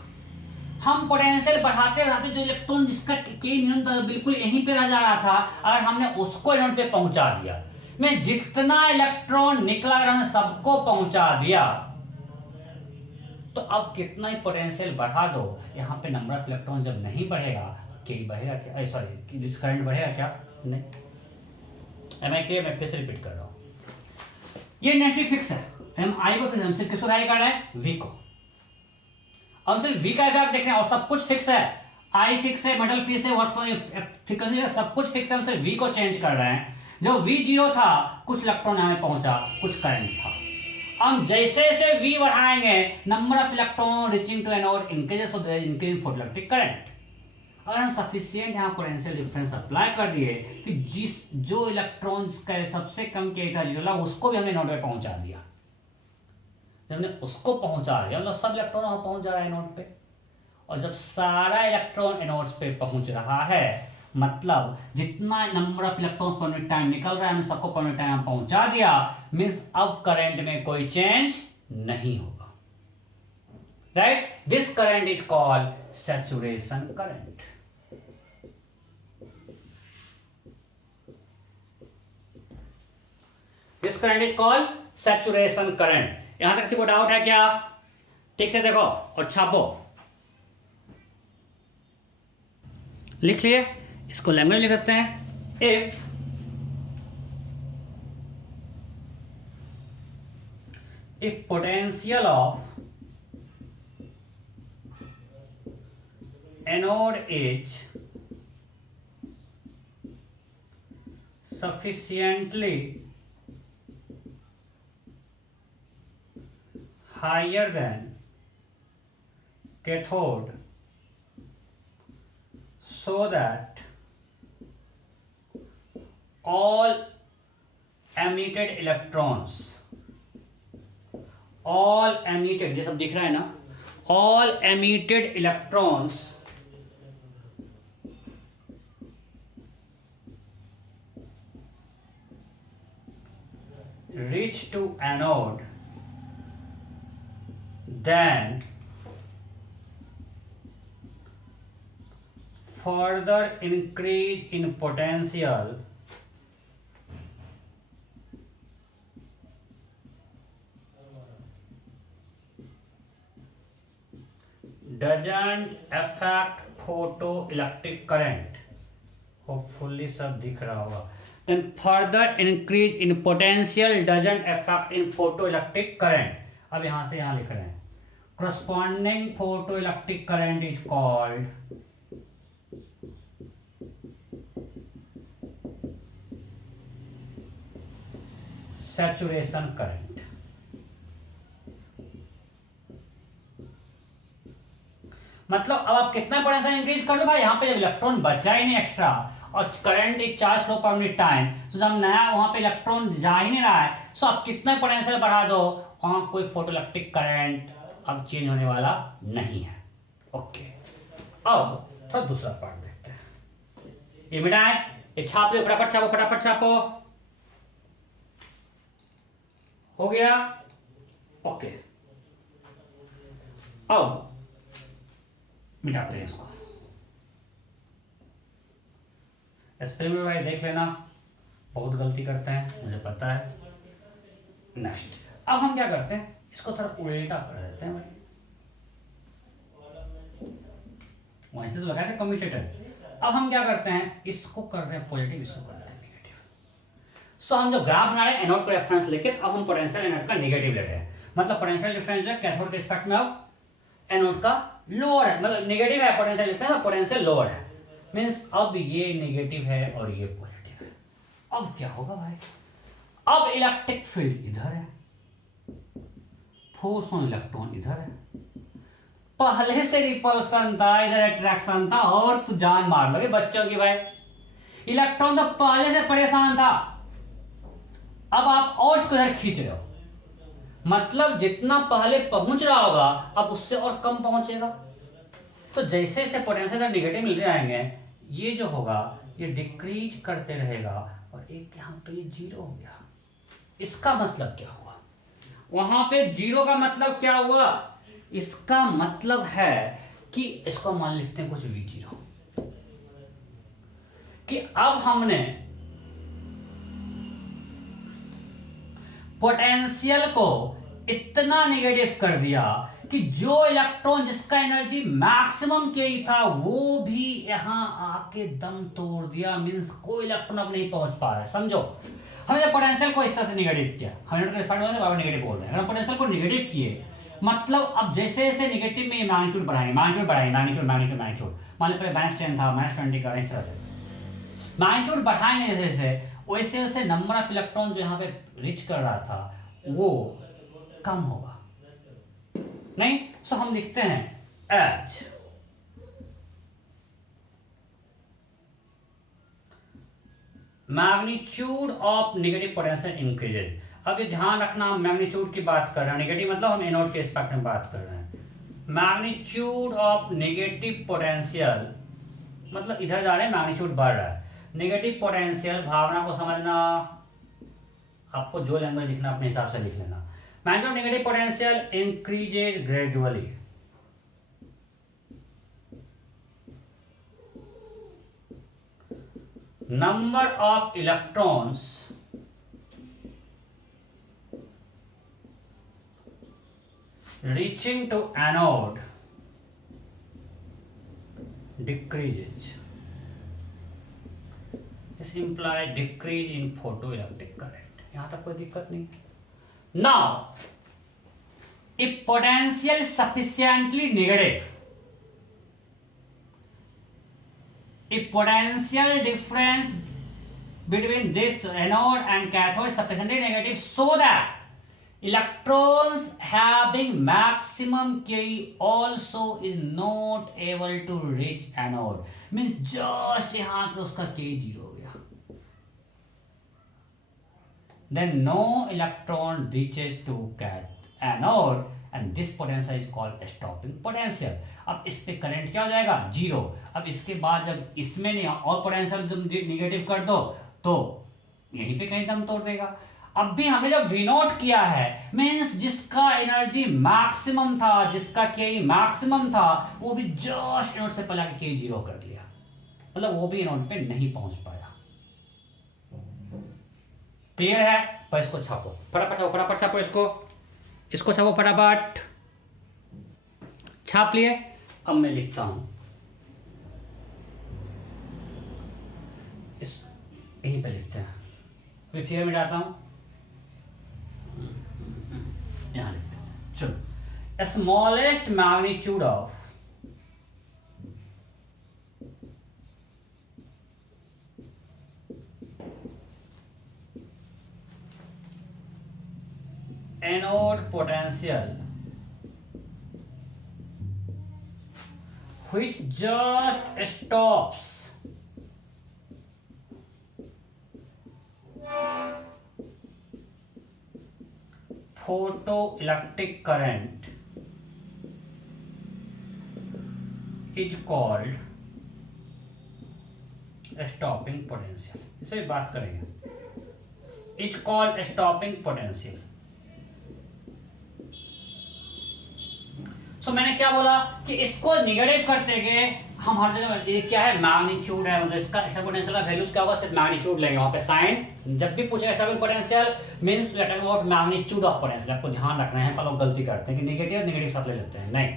हम पोटेंशियल बढ़ाते बढ़ाते जो इलेक्ट्रॉन जिसका के न्यून था बिल्कुल यहीं पे रह जा रहा था, अगर हमने उसको एनोड पे पहुंचा दिया, मैं जितना इलेक्ट्रॉन निकला अगर हमने सबको पहुंचा दिया, तो अब कितना ही पोटेंशियल बढ़ा दो, यहाँ पे नंबर ऑफ इलेक्ट्रॉन जब नहीं बढ़ेगा, के बढ़ेगा क्या? सॉरी, दिस करंट बढ़ेगा क्या? नहीं। Am I clear? मैं फिर से रिपीट कर रहा हूँ, ये नेचुरली फिक्स है, हम आई को फिक्स, हम सिर्फ किसको वैरी कर रहे हैं? वी को। हम सिर्फ V का इफेक्ट देख रहे हैं और सब कुछ फिक्स है, I फिक्स है, मेटल फिक्स है, व्हाट फ्रीक्वेंसी सब कुछ फिक्स है, हम सिर्फ V को चेंज कर रहे हैं। जो V जीरो था, कुछ इलेक्ट्रॉन हमें पहुंचा, कुछ करंट था। हम जैसे जैसे V बढ़ाएंगे, number of electron reaching to anode increases, so there increase in photoelectric current. अगर हम सफिशिएंट यहाँ पोटेंशियल डिफरेंस अप्लाई कर दिए कि जो इलेक्ट्रॉन्स का सबसे कम के था जीरो, उसको भी हमने एनोड पे पहुंचा दिया, जब हमने उसको पहुंचा दिया मतलब सब इलेक्ट्रॉन वहां पहुंच जा रहा है एनोड पे, और जब सारा इलेक्ट्रॉन एनोड्स पे पहुंच रहा है, मतलब जितना number of electrons per unit time निकल रहा है हमने सबको पर यूनिट टाइम पहुंचा दिया, मींस अब करंट में कोई चेंज नहीं होगा, right? This current is called saturation current. This current is called saturation current. यहां तक किसी को डाउट है क्या? ठीक से देखो और छापो, लिख लिए, इसको लैंग्वेज लिख देते हैं। If potential of anode is sufficiently higher than cathode so that all emitted electrons, all emitted, ये सब दिख रहा है ना, all emitted electrons reach to anode, then further increase in potential doesn't affect photoelectric current। Hopefully सब दिख रहा होगा। then further increase in potential doesn't affect in photoelectric current। अब यहां से यहां लिख रहे हैं corresponding photoelectric current is called saturation current। मतलब अब आप कितना पोटेंशियल इंक्रीज कर लो भाई, यहाँ पे जब इलेक्ट्रॉन बचा ही नहीं एक्स्ट्रा और current is charge flow per unit time, तो जब नया वहां पे इलेक्ट्रॉन जा ही नहीं रहा है, सो आप कितना पोटेंशियल बढ़ा दो, वहां कोई फोटोइलेक्ट्रिक करंट अब चेंज होने वाला नहीं है। ओके, अब थोड़ा दूसरा पार्ट देखते हैं। ये मिटाए, ये छाप लो, फटाफट छापो, फटाफट छापो। हो गया, ओके। अब मिटाते हैं इसको। एक्सपेरिमेंट भाई देख लेना, बहुत गलती करते हैं मुझे पता है। नेक्स्ट, अब हम क्या करते हैं, इसको थोड़ा उल्टा कर देते हैं भाई। वहीं से तो लगा था कम्यूटेटर। अब हम क्या करते हैं, इसको कर रहे हैं पॉजिटिव, इसको कर रहे हैं नेगेटिव। सो हम जो ग्राफ बना रहे हैं एनोड को रेफरेंस लेके, अब हम पोटेंशियल एनोड का नेगेटिव ले रहे हैं। मतलब पोटेंशियल डिफरेंस है कैथोड के रिस्पेक्ट में अब एनोड का लोअर है, मतलब नेगेटिव है पोटेंशियल डिफरेंस और पोटेंशियल लोअर है। मींस अब ये नेगेटिव है और ये पॉजिटिव है। अब क्या होगा भाई, अब इलेक्ट्रिक फील्ड इधर है, फोर्स ऑन इलेक्ट्रॉन इधर है। पहले से रिपल्सन था, इधर अट्रैक्शन था, और तू जान मार लगे बच्चों की भाई। इलेक्ट्रॉन तो पहले से परेशान था, अब आप और इसको इधर खींच रहे हो, मतलब जितना पहले पहुंच रहा होगा अब उससे और कम पहुंचेगा। तो जैसे जैसे पोटेंशियल नेगेटिव मिलते जाएंगे, ये जो होगा ये डिक्रीज करते रहेगा, और एक यहां पे ये जीरो हो गया। इसका मतलब क्या हुआ, वहां पे जीरो का मतलब क्या हुआ, इसका मतलब है कि इसको मान लिखते हैं कुछ V0, कि अब हमने पोटेंशियल को इतना नेगेटिव कर दिया कि जो इलेक्ट्रॉन जिसका एनर्जी मैक्सिमम के ही था वो भी यहां आके दम तोड़ दिया। मींस कोई इलेक्ट्रॉन अब नहीं पहुंच पा रहा है। समझो, हमने पोटेंशियल को इस तरह से नेगेटिव किया, हमने नेगेटिव बोल रहे हैं, पोटेंशियल को नेगेटिव किए, मतलब अब जैसे जैसे नेगेटिव में मैग्नीट्यूड बढ़ाएंगे, मैग्नीट्यूड मान लो पहले -10 था, -20 का, इस तरह से मैग्नीट्यूड बढ़ाएंगे जैसे वैसे वैसे नंबर ऑफ इलेक्ट्रॉन जो यहाँ पे रिच कर रहा था वो कम होगा। नहीं, सो हम लिखते हैं as magnitude of negative potential increases. अब ये ध्यान रखना, हम मैग्नीट्यूड की बात कर रहे हैं, नेगेटिव मतलब हम एनोड के रिस्पेक्ट में बात कर रहे हैं। मैग्नीट्यूड ऑफ नेगेटिव पोटेंशियल मतलब इधर जा रहे हैं, मैग्नीट्यूड बढ़ रहा है। नेगेटिव पोटेंशियल, भावना को समझना, आपको जो लैंग्वेज लिखना अपने हिसाब से लिख लेना। Magnitude negative potential increases gradually. Number of electrons reaching to anode decreases. This implies decrease in photoelectric current. यहां तक कोई दिक्कत नहीं। Now, if potential is sufficiently negative, if potential difference between this anode and cathode is sufficiently negative so that electrons having maximum Ke also is not able to reach anode, means just यहाँ पे उसका Ke 0 हो गया, then no electron reaches to anode and this potential is called stopping potential. अब इस पे current क्या हो जाएगा, 0। अब इसके बाद जब इसमें नहीं और पोटेंशियल तुम निगेटिव कर दो तो यहीं पे कहीं दम तोड़ देगा। अब भी हमने जब V0 किया है, मींस जिसका एनर्जी मैक्सिमम था, जिसका Ke मैक्सिमम था, वो भी जस्ट एनोड से पहले Ke 0 कर दिया, मतलब वो भी एनोड पे नहीं पहुंच पाया। क्लियर है? पर इसको छापो फटाफट छापो, इसको छापो फटाफट। छाप लिए? अब मैं लिखता हूं, इस यहीं पे लिखते हैं, अभी फिगर में डालता हूं, यहां लिखते हैं। चलो, smallest magnitude of anode potential which just stops photoelectric current is called stopping potential। इसे बात करेंगे, is called stopping potential। सो मैंने क्या बोला कि इसको निगेटिव करते गए हम हर जगह, ये क्या है, मैग्नीट्यूड है, मतलब इसका एक्स्ट्रा पोटेंशियल का वैल्यूज क्या होगा, सिर्फ मैग्नीट्यूड लेंगे वहां पे साइन। जब भी पूछेगा extra potential means letting about magnitude of potential, आपको ध्यान रखना है। पर लोग गलती करते हैं कि नेगेटिव नेगेटिव साथ ले लेते हैं, नहीं।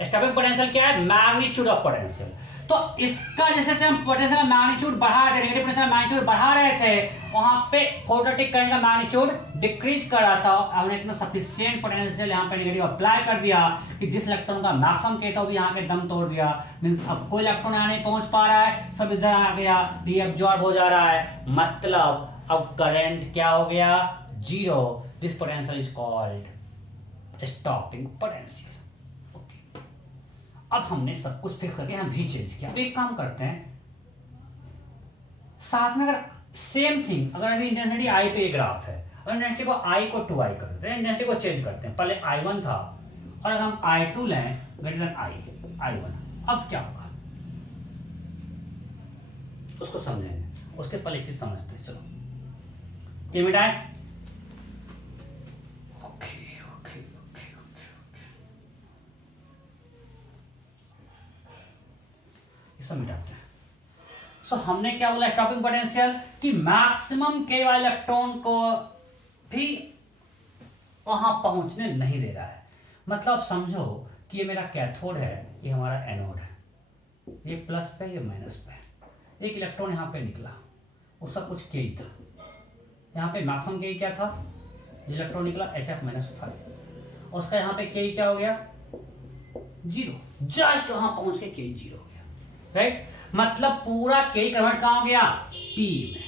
स्टॉपिंग पोटेंशियल क्या है, मैग्नीट्यूड ऑफ पोटेंशियल। तो इसका जैसे से हम पोटेंशियल का मैग्नीट्यूड बढ़ा रहे थे, नेगेटिव पोटेंशियल मैग्नीट्यूड बढ़ा रहे थे, वहां पे फोटोइलेक्ट्रिक करंट का मैग्नीट्यूड डिक्रीज कर रहा था। हमने इतना सफिशिएंट पोटेंशियल यहां पे नेगेटिव अप्लाई कर दिया कि जिस इलेक्ट्रॉन का मैक्सिमम के था वो भी यहां पे दम तोड़ दिया। मींस अब कोई इलेक्ट्रॉन यहां नहीं पहुंच पा रहा है, सब इधर आ गया, रीअब्सॉर्ब हो जा रहा है, मतलब अब करंट क्या हो गया, zero. This potential is called stopping potential. अब हमने सब कुछ फिक्स करके हम भी चेंज किया। अब एक काम करते हैं, साथ में अगर सेम थिंग, अगर अभी इंटेंसिटी आई पे ग्राफ है और इंटेंसिटी को आई को 2i कर देते हैं, इंटेंसिटी को चेंज करते हैं। पहले i1 था और अगर हम i2 लें ग्रेटर देन i1, अब क्या होगा उसको समझेंगे। उसके पहले एक चीज समझते हैं, चलो ये मिटाएं। मिटाते हैं। सो हमने क्या बोला स्टॉपिंग पोटेंशियल कि मैक्सिमम के वाले इलेक्ट्रॉन को भी वहां पहुंचने नहीं दे रहा है। मतलब समझो कि ये मेरा कैथोड है, ये हमारा एनोड है, ये प्लस पे ये माइनस पे। एक इलेक्ट्रॉन यहां पे निकला, उसका कुछ के था, यहां पे मैक्सिमम के क्या था, इलेक्ट्रॉन निकला HF-5, उसका यहां पे के क्या हो गया, जीरो। जस्ट वहां पहुंच के के जीरो हो गया, राइट। मतलब पूरा के कन्वर्ट कहां हो गया, पी में।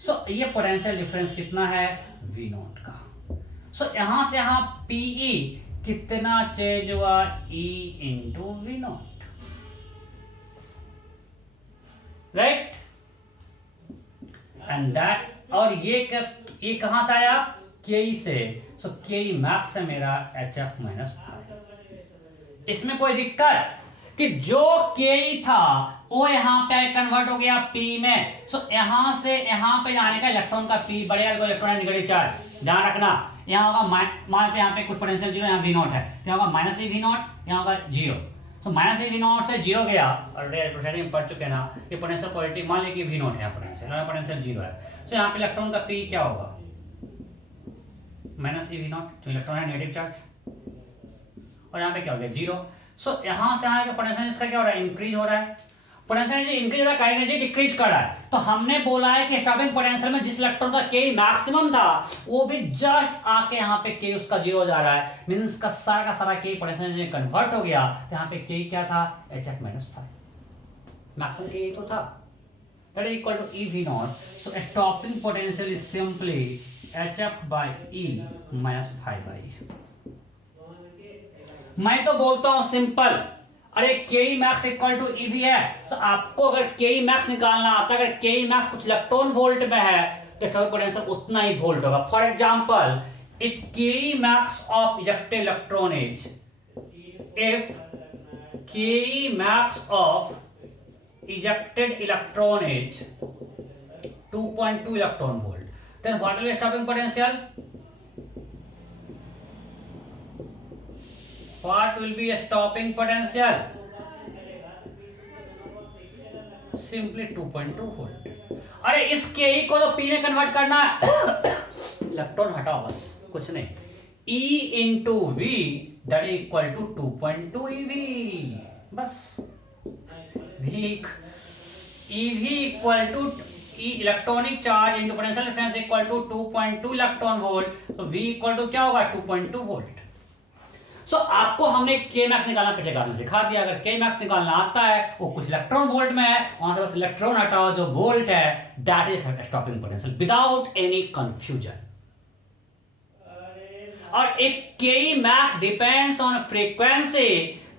सो ये पोटेंशियल डिफरेंस कितना है, V नॉट का। सो यहां से यहां पीई कितना चेंज हुआ, E into V naught, right. And that, और ये कहां से आया, के से। सो के मैक्स है मेरा HF-5। इसमें कोई दिक्कत कि जो के था वो यहां पे कन्वर्ट हो गया P में। सो यहां से यहां पे जाने का इलेक्ट्रॉन का P बड़े इलेक्ट्रॉन है नेगेटिव चार्ज, ध्यान रखना। यहां होगा मान लेते यहां पे कुछ पोटेंशियल जीरो, यहां V नॉट है, यहां होगा माइनस ई वी नॉट, यहां होगा zero. So minus E V not से जीरो गया, और इलेक्ट्रोस्टैटिक में पढ़ चुके हैं ना, ये पोटेंशियल पॉजिटिव, मान लीजिए V नॉट है पोटेंशियल जीरो है। सो यहां पे इलेक्ट्रॉन का P क्या होगा, माइनस ई वी नॉट, जो इलेक्ट्रॉन है नेगेटिव चार्ज, और यहां पे क्या हो गया, जीरो। सो यहां से यहां का पोटेंशियल इसका क्या हो रहा है, इंक्रीज हो रहा है। पोटेंशियल एनर्जी इंक्रीज हो रहा है, काइनेटिक एनर्जी डिक्रीज कर रहा है। तो हमने बोला है कि स्टॉपिंग पोटेंशियल में जिस इलेक्ट्रॉन का के मैक्सिमम था वो भी जस्ट आके यहां पे के उसका जीरो हो जा रहा है, मींस का सारा के पोटेंशियल एनर्जी कन्वर्ट हो गया। तो यहां पे के क्या था, HF-5, मैक्सिमम के तो था, that is equal to E V naught. So stopping potential is simply HF by E minus 5 मैं तो बोलता हूं सिंपल, अरे के मैक्स इक्वल टू ईवी है। तो आपको अगर के मैक्स निकालना आता है, अगर के मैक्स कुछ इलेक्ट्रॉन वोल्ट में है तो स्टॉपिंग पोटेंशियल उतना ही वोल्ट होगा। For example, if K max of ejected electron is, if K max of ejected electron is 2.2 electron volt, then what will be stopping potential, what will be a stopping potential, simply 2.2 volt। अरे इस के को तो P में convert करना है, electron हटाओ बस, कुछ नहीं, E into V that is equal to 2.2 EV, बस। EV equal to electronic charge into potential difference equal to 2.2 electron volt. तो V इक्वल टू क्या होगा, 2.2 वोल्ट। सो आपको हमने के मैक्स निकालना पिछले क्लास में सिखा दिया। अगर के मैक्स निकालना आता है, वो कुछ इलेक्ट्रॉन वोल्ट में है, वहां से बस इलेक्ट्रॉन हटाओ, जो वोल्ट है that is stopping potential without any confusion. और if K max depends on frequency,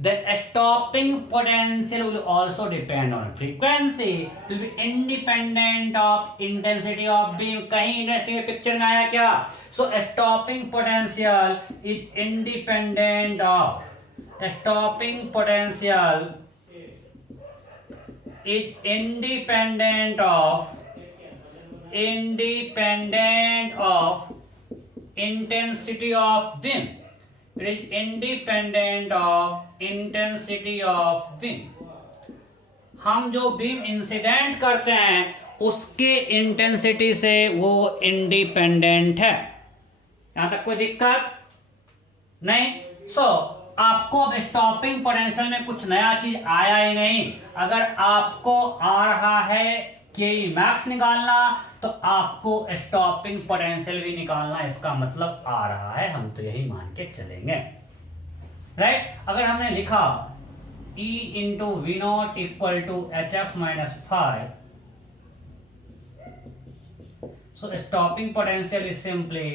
then stopping potential will also depend on frequency, it will be independent of intensity of beam। कहीं industry picture में आया क्या? So stopping potential is independent of, stopping potential is independent of intensity of beam। It is independent of intensity of beam. हम जो beam incident करते हैं उसके intensity से वो इंडिपेंडेंट है। यहां तक कोई दिक्कत नहीं। आपको अब स्टॉपिंग पोटेंशियल में कुछ नया चीज आया ही नहीं। अगर आपको आ रहा है के मैक्स निकालना तो आपको स्टॉपिंग पोटेंशियल भी निकालना, इसका मतलब आ रहा है, हम तो यही मान के चलेंगे, राइट। अगर हमने लिखा E into V not equal to H F minus 5, so stopping potential is simply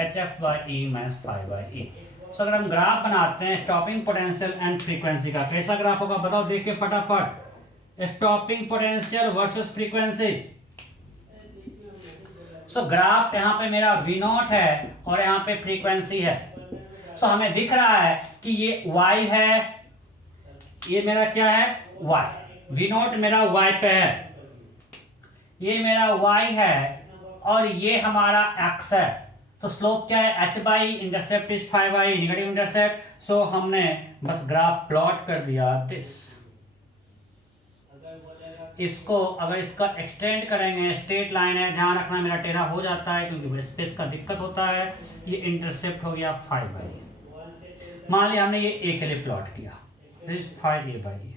H F by E minus 5 by E. So अगर हम ग्राफ बनाते हैं स्टॉपिंग पोटेंशियल एंड फ्रीक्वेंसी का, कैसा ग्राफ होगा बताओ देख के फटाफट। Stopping potential versus frequency. सो ग्राफ यहाँ पे मेरा V नॉट है और यहाँ पे फ्रीक्वेंसी है। सो हमें दिख रहा है कि ये Y है, ये मेरा क्या है Y। V नॉट मेरा Y पे है, ये मेरा Y है और ये हमारा X है। तो स्लोप क्या है h by intercept is 5 by negative intercept. So हमने बस ग्राफ प्लॉट कर दिया दिस। इसको अगर इसका एक्सटेंड करेंगे, स्ट्रेट लाइन है, ध्यान रखना मेरा टेढ़ा हो जाता है क्योंकि स्पेस का दिक्कत होता है। ये इंटरसेप्ट हो गया 5 बाई। मान लिया हमने ये ए के लिए प्लॉट किया, 5 ए बाई।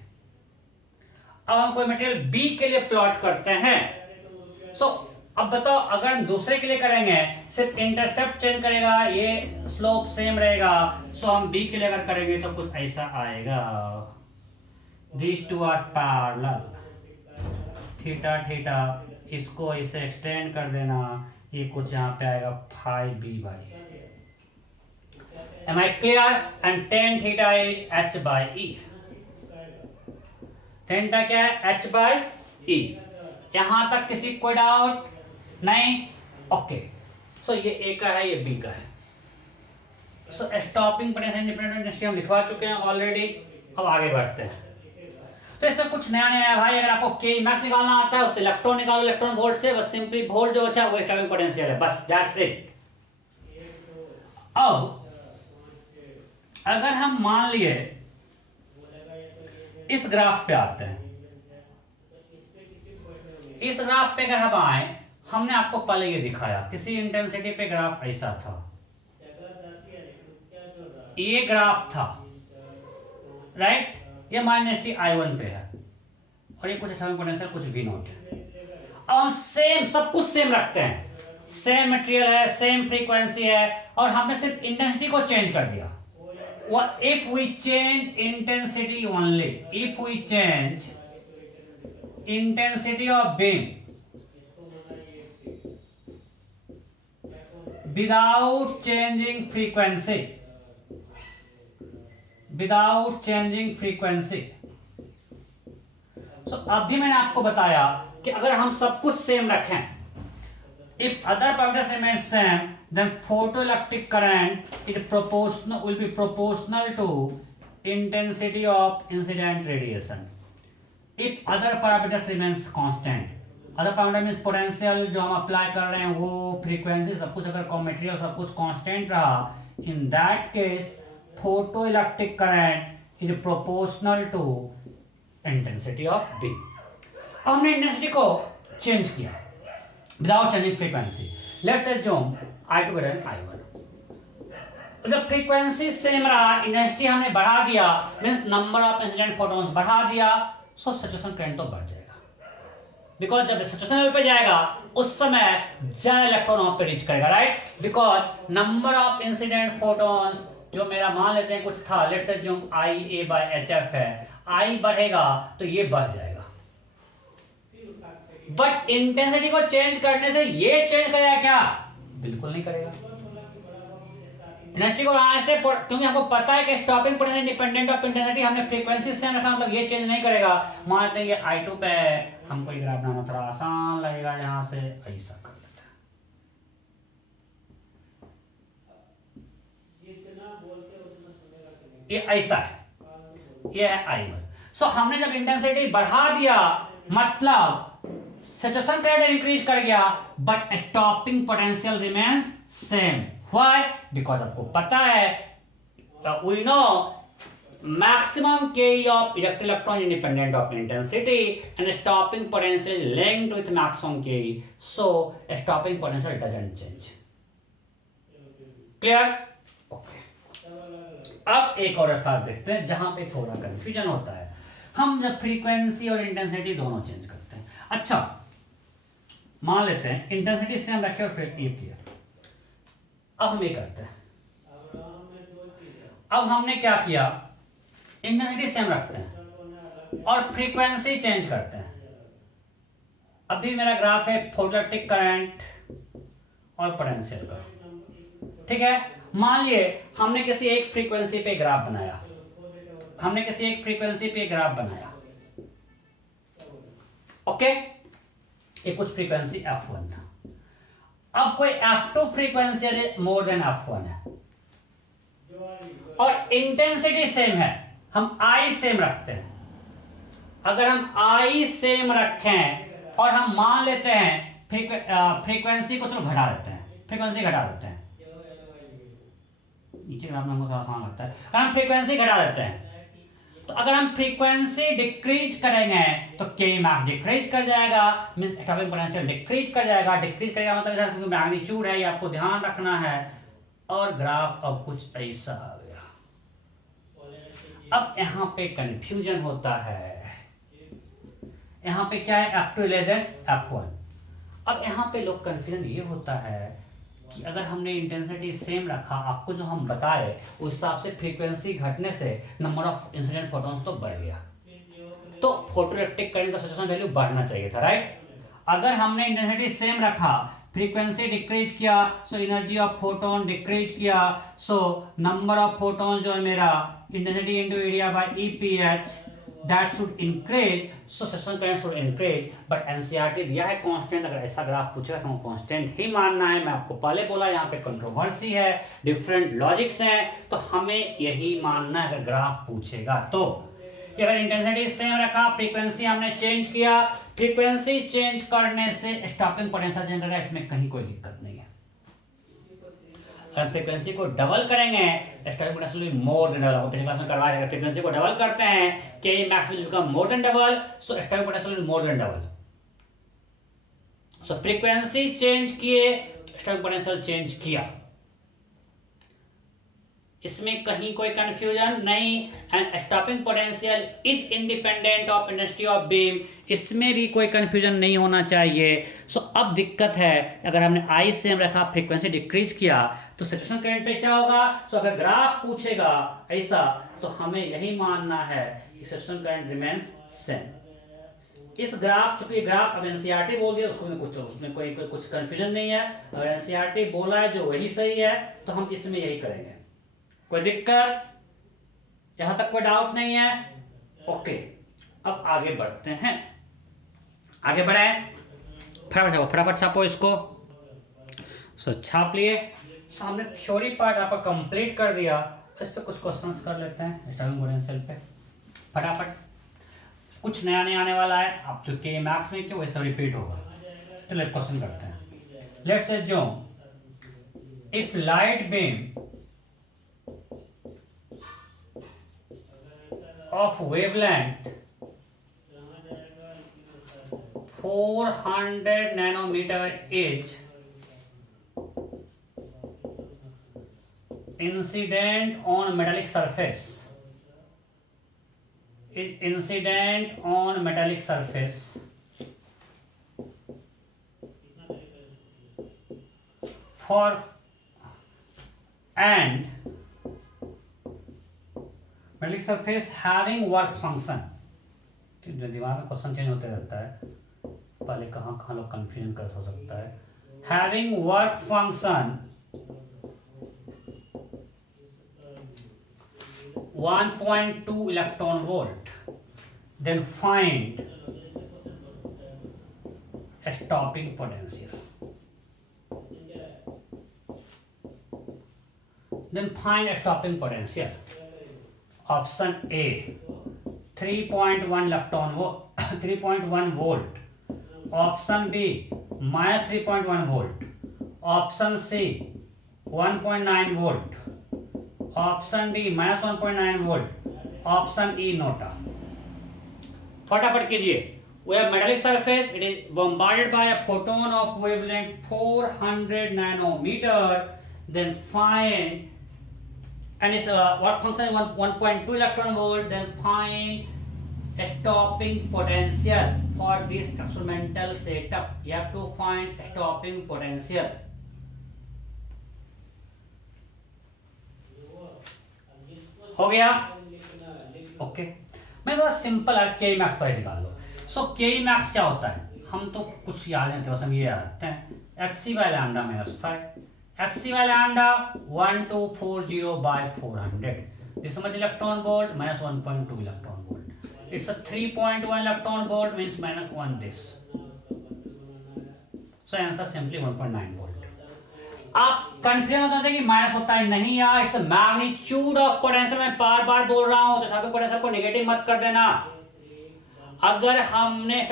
अब हम कोई मटेरियल बी के लिए प्लॉट करते हैं। अब बताओ अगर हम दूसरे के लिए करेंगे, सिर्फ इंटरसेप्ट चेंज करेगा, ये स्लोप सेम रहेगा। सो हम बी के लिए अगर करेंगे तो कुछ ऐसा आएगा, this two are parallel, theta theta, इसको इसे एक्सटेंड कर देना, ये कुछ यहाँ पे आएगा 5b by. Am I clear? And tan theta is h by E. Tan theta क्या है? h by E. यहां तक किसी कोई डाउट नहीं? ओके। सो ये ए का है, ये बी का है। सो स्टॉपिंग पोटेंशियल इंडिपेंडेंट हम लिखवा चुके हैं ऑलरेडी। अब आगे बढ़ते हैं। तो इसमें कुछ नया नया है भाई। अगर आपको के मैक्स निकालना आता है उससे इलेक्ट्रॉन निकालो इलेक्ट्रॉन वोल्ट से, बस सिंपली वोल्ट जो अच्छा है वो स्टॉपिंग पोटेंशियल है, बस दैट्स इट। अब अगर हम मान लिए इस ग्राफ पे आते हैं, इस ग्राफ पे अगर हम आए, हमने आपको पहले ये दिखाया किसी इंटेंसिटी पे ग्राफ ऐसा था, ये ग्राफ था, राइट। ये माइनस टी I1 पे है और ये कुछ स्टॉपिंग पोटेंशियल कुछ V नॉट है। अब हम सेम सब कुछ सेम रखते हैं, सेम मटेरियल है, सेम फ्रीक्वेंसी है, और हमने सिर्फ इंटेंसिटी को चेंज कर दिया। If we change intensity only, if we change intensity of beam without changing frequency, without changing frequency. So अभी मैंने आपको बताया कि अगर हम सब कुछ सेम रखें, if other parameters remain same, then photoelectric current is proportional, will be proportional to intensity of incident radiation. If other parameters remains constant, other parameter means potential जो हम अप्लाई कर रहे हैं वो, frequency सब कुछ, अगर मटेरियल सब कुछ constant रहा, in that case photoelectric current is proportional to intensity of B. अब हमने इंटेंसिटी को चेंज किया without changing frequency. Let's assume I2 greater than I1। जब फ्रीक्वेंसी सेम रहा, इंटेंसिटी हमने बढ़ा दिया, means number of incident photons बढ़ा दिया, सो सैचुरेशन करंट तो बढ़ जाएगा। बिकॉज जब सैचुरेशन लेवल पे जाएगा उस समय ज्यादा इलेक्ट्रॉन वहां पे रीच करेगा, right. Because number of incident photons जो मेरा मान लेते हैं कुछ था, let's assume IA by HF है, I बढ़ेगा तो ये बढ़ जाएगा। बट इंटेंसिटी को चेंज करने से ये चेंज करेगा क्या? बिल्कुल नहीं करेगा। इंटेंसिटी को बढ़ाने से, क्योंकि हमको पता है कि stopping potential independent of intensity, हमने फ्रीक्वेंसी सेम रखा, मतलब ये चेंज नहीं करेगा। मान लेते हैं ये I2 पे है, हमको ये ग्राफ बनाना थोड़ा आसान लगेगा, यहां से ऐसा कर लेते हैं, ये ऐसा है, ये है I1। सो हमने जब इंटेंसिटी बढ़ा दिया मतलब सैचुरेशन करंट इंक्रीज कर गया, but stopping potential remains same. Why? Because आपको पता है we know maximum Ke of electron independent of intensity and stopping potential is linked with maximum Ke. So stopping potential doesn't change. Clear? Okay. अब एक और effect देखते हैं जहां पे थोड़ा कंफ्यूजन होता है। हम जब फ्रीक्वेंसी और इंटेंसिटी दोनों चेंज करते हैं। अच्छा, मान लेते हैं इंटेंसिटी सेम रखे और फिर ये किया। अब हम ये करते हैं, अब हमने क्या किया, इंटेंसिटी सेम रखते हैं और फ्रीक्वेंसी चेंज करते हैं। अभी मेरा ग्राफ है फोटोइलेक्ट्रिक करंट और पोटेंशियल का, ठीक है। मान लिए हमने किसी एक फ्रीक्वेंसी पे ग्राफ बनाया, हमने किसी एक फ्रीक्वेंसी पे ग्राफ बनाया, ओके। ये कुछ फ्रीक्वेंसी f1 था। अब कोई f2 frequency more then f1 है और इंटेंसिटी सेम है, हम I सेम रखते हैं। अगर हम I सेम रखें और हम मान लेते हैं फ्रीक्वेंसी को थोड़ा घटा देते हैं, फ्रीक्वेंसी घटा देते हैं, नीचे ग्राफ में हमको थोड़ा आसान लगता है। अगर हम फ्रीक्वेंसी घटा देते हैं तो अगर हम फ्रीक्वेंसी डिक्रीज करेंगे तो के मैक्स डिक्रीज कर जाएगा, मींस स्टॉपिंग पोटेंशियल डिक्रीज कर जाएगा। डिक्रीज करेगा मतलब क्योंकि मैग्नीट्यूड है, ये आपको ध्यान रखना है। और ग्राफ अब कुछ ऐसा आ गया। अब यहाँ पे कंफ्यूजन होता है, यहाँ पे क्या है, f2 लेस देन f1। अब यहाँ पे लोग कंफ्यूजन ये होता है कि अगर हमने इंटेंसिटी सेम रखा, आपको जो हम बताए उस हिसाब से फ्रीक्वेंसी घटने से नंबर ऑफ इंसिडेंट फोटॉन्स तो बढ़ गया, तो फोटोइलेक्ट्रिक करंट का सैचुरेशन वैल्यू बढ़ना चाहिए था, राइट। अगर हमने इंटेंसिटी सेम रखा, फ्रीक्वेंसी डिक्रीज किया, so energy of photon decrease किया, सो नंबर ऑफ फोटोन जो है मेरा intensity into area bye EPH that should increase, so saturation current should increase, but NCERT दिया है कांस्टेंट। अगर ऐसा ग्राफ पूछेगा तो कांस्टेंट ही मानना है। मैं आपको पहले बोला यहाँ पे कंट्रोवर्सी है, डिफरेंट लॉजिक्स हैं, तो हमें यही मानना है अगर ग्राफ पूछेगा तो। कि अगर इंटेंसिटी सेम रखा, फ्रीक्वेंसी हमने चेंज किया, फ्रीक्वेंसी चेंज करने से स्टॉपिंग पोटेंशियल चेंज करेगा, इसमें कहीं कोई दिक्कत नहीं है। अगर फ्रीक्वेंसी को डबल करेंगे stopping potential will be more than double. पिछले क्लास में करवाया, अगर फ्रीक्वेंसी को डबल करते हैं के max will become more than double, so stopping potential will be more than double. So frequency change किए, स्टॉपिंग पोटेंशियल चेंज किया, इसमें कहीं कोई कंफ्यूजन नहीं। And stopping potential is independent of intensity of beam, इसमें भी कोई कंफ्यूजन नहीं होना चाहिए। सो अब दिक्कत है, अगर हमने I सेम रखा, फ्रीक्वेंसी डिक्रीज किया, तो सैचुरेशन करंट पे क्या होगा। सो अगर ग्राफ पूछेगा ऐसा तो हमें यही मानना है कि सैचुरेशन करंट रिमेंस सेम। इस ग्राफ, चूंकि ग्राफ अब एनसीईआरटी बोल दिया, उसमें कोई कुछ कंफ्यूजन नहीं है। अगर एनसीईआरटी बोला है जो वही सही है, तो हम इसमें यही करेंगे। कोई दिक्कत, यहां तक कोई डाउट नहीं है, ओके। अब आगे बढ़ते हैं, आगे बढ़े, फटाफट छापो इसको। सो छाप लिए। सो हमने थ्योरी पार्ट आपका कंप्लीट कर दिया। इस पे कुछ क्वेश्चंस कर लेते हैं स्टॉपिंग पोटेंशियल पे फटाफट। कुछ नया नहीं आने वाला है, आप जो के मैक्स में क्यों वैसे रिपीट होगा। चलो क्वेश्चन करते हैं। Let's assume if light beam of wavelength 400 nanometer is incident on metallic surface, for and metallic surface having work function। दिमाग में क्वेश्चन चेंज होते रहता है, पहले कहाँ लोग कंफ्यूजन कर सकता है। having work function 1.2 electron volt, then find a stopping potential, Option A 3.1 electron volt 3.1 volt, option B minus 3.1 volt, option C 1.9 volt, option D -1.9 volt, option E NOTA. फटाफट कीजिए। We have metallic surface, it is bombarded by a photon of wavelength 400 nanometer, then find, and its work function is 1.2 electron volt, then find stopping potential for this experimental setup. You have to find stopping potential. हो गया? Okay, मैं बहुत simple है, के max पर निकाल लो। सो के max क्या होता है, हम तो कुछ याद नहीं, बस हम ये याद रखते हैं, h c by lambda -5, h c by lambda 1240/400, this much electron volt -1.2 electron volt, it's a 3.1 electron volt means -1 this, so answer simply 1.9 volt. आप कंफ्यूजन होता है कि माइनस होता है, नहीं यार, इट्स मैग्नीट्यूड ऑफ पोटेंशियल, मैं बार बार बोल रहा हूं, तो सभी पोटेंशियल को नेगेटिव मत कर देना। अगर हमने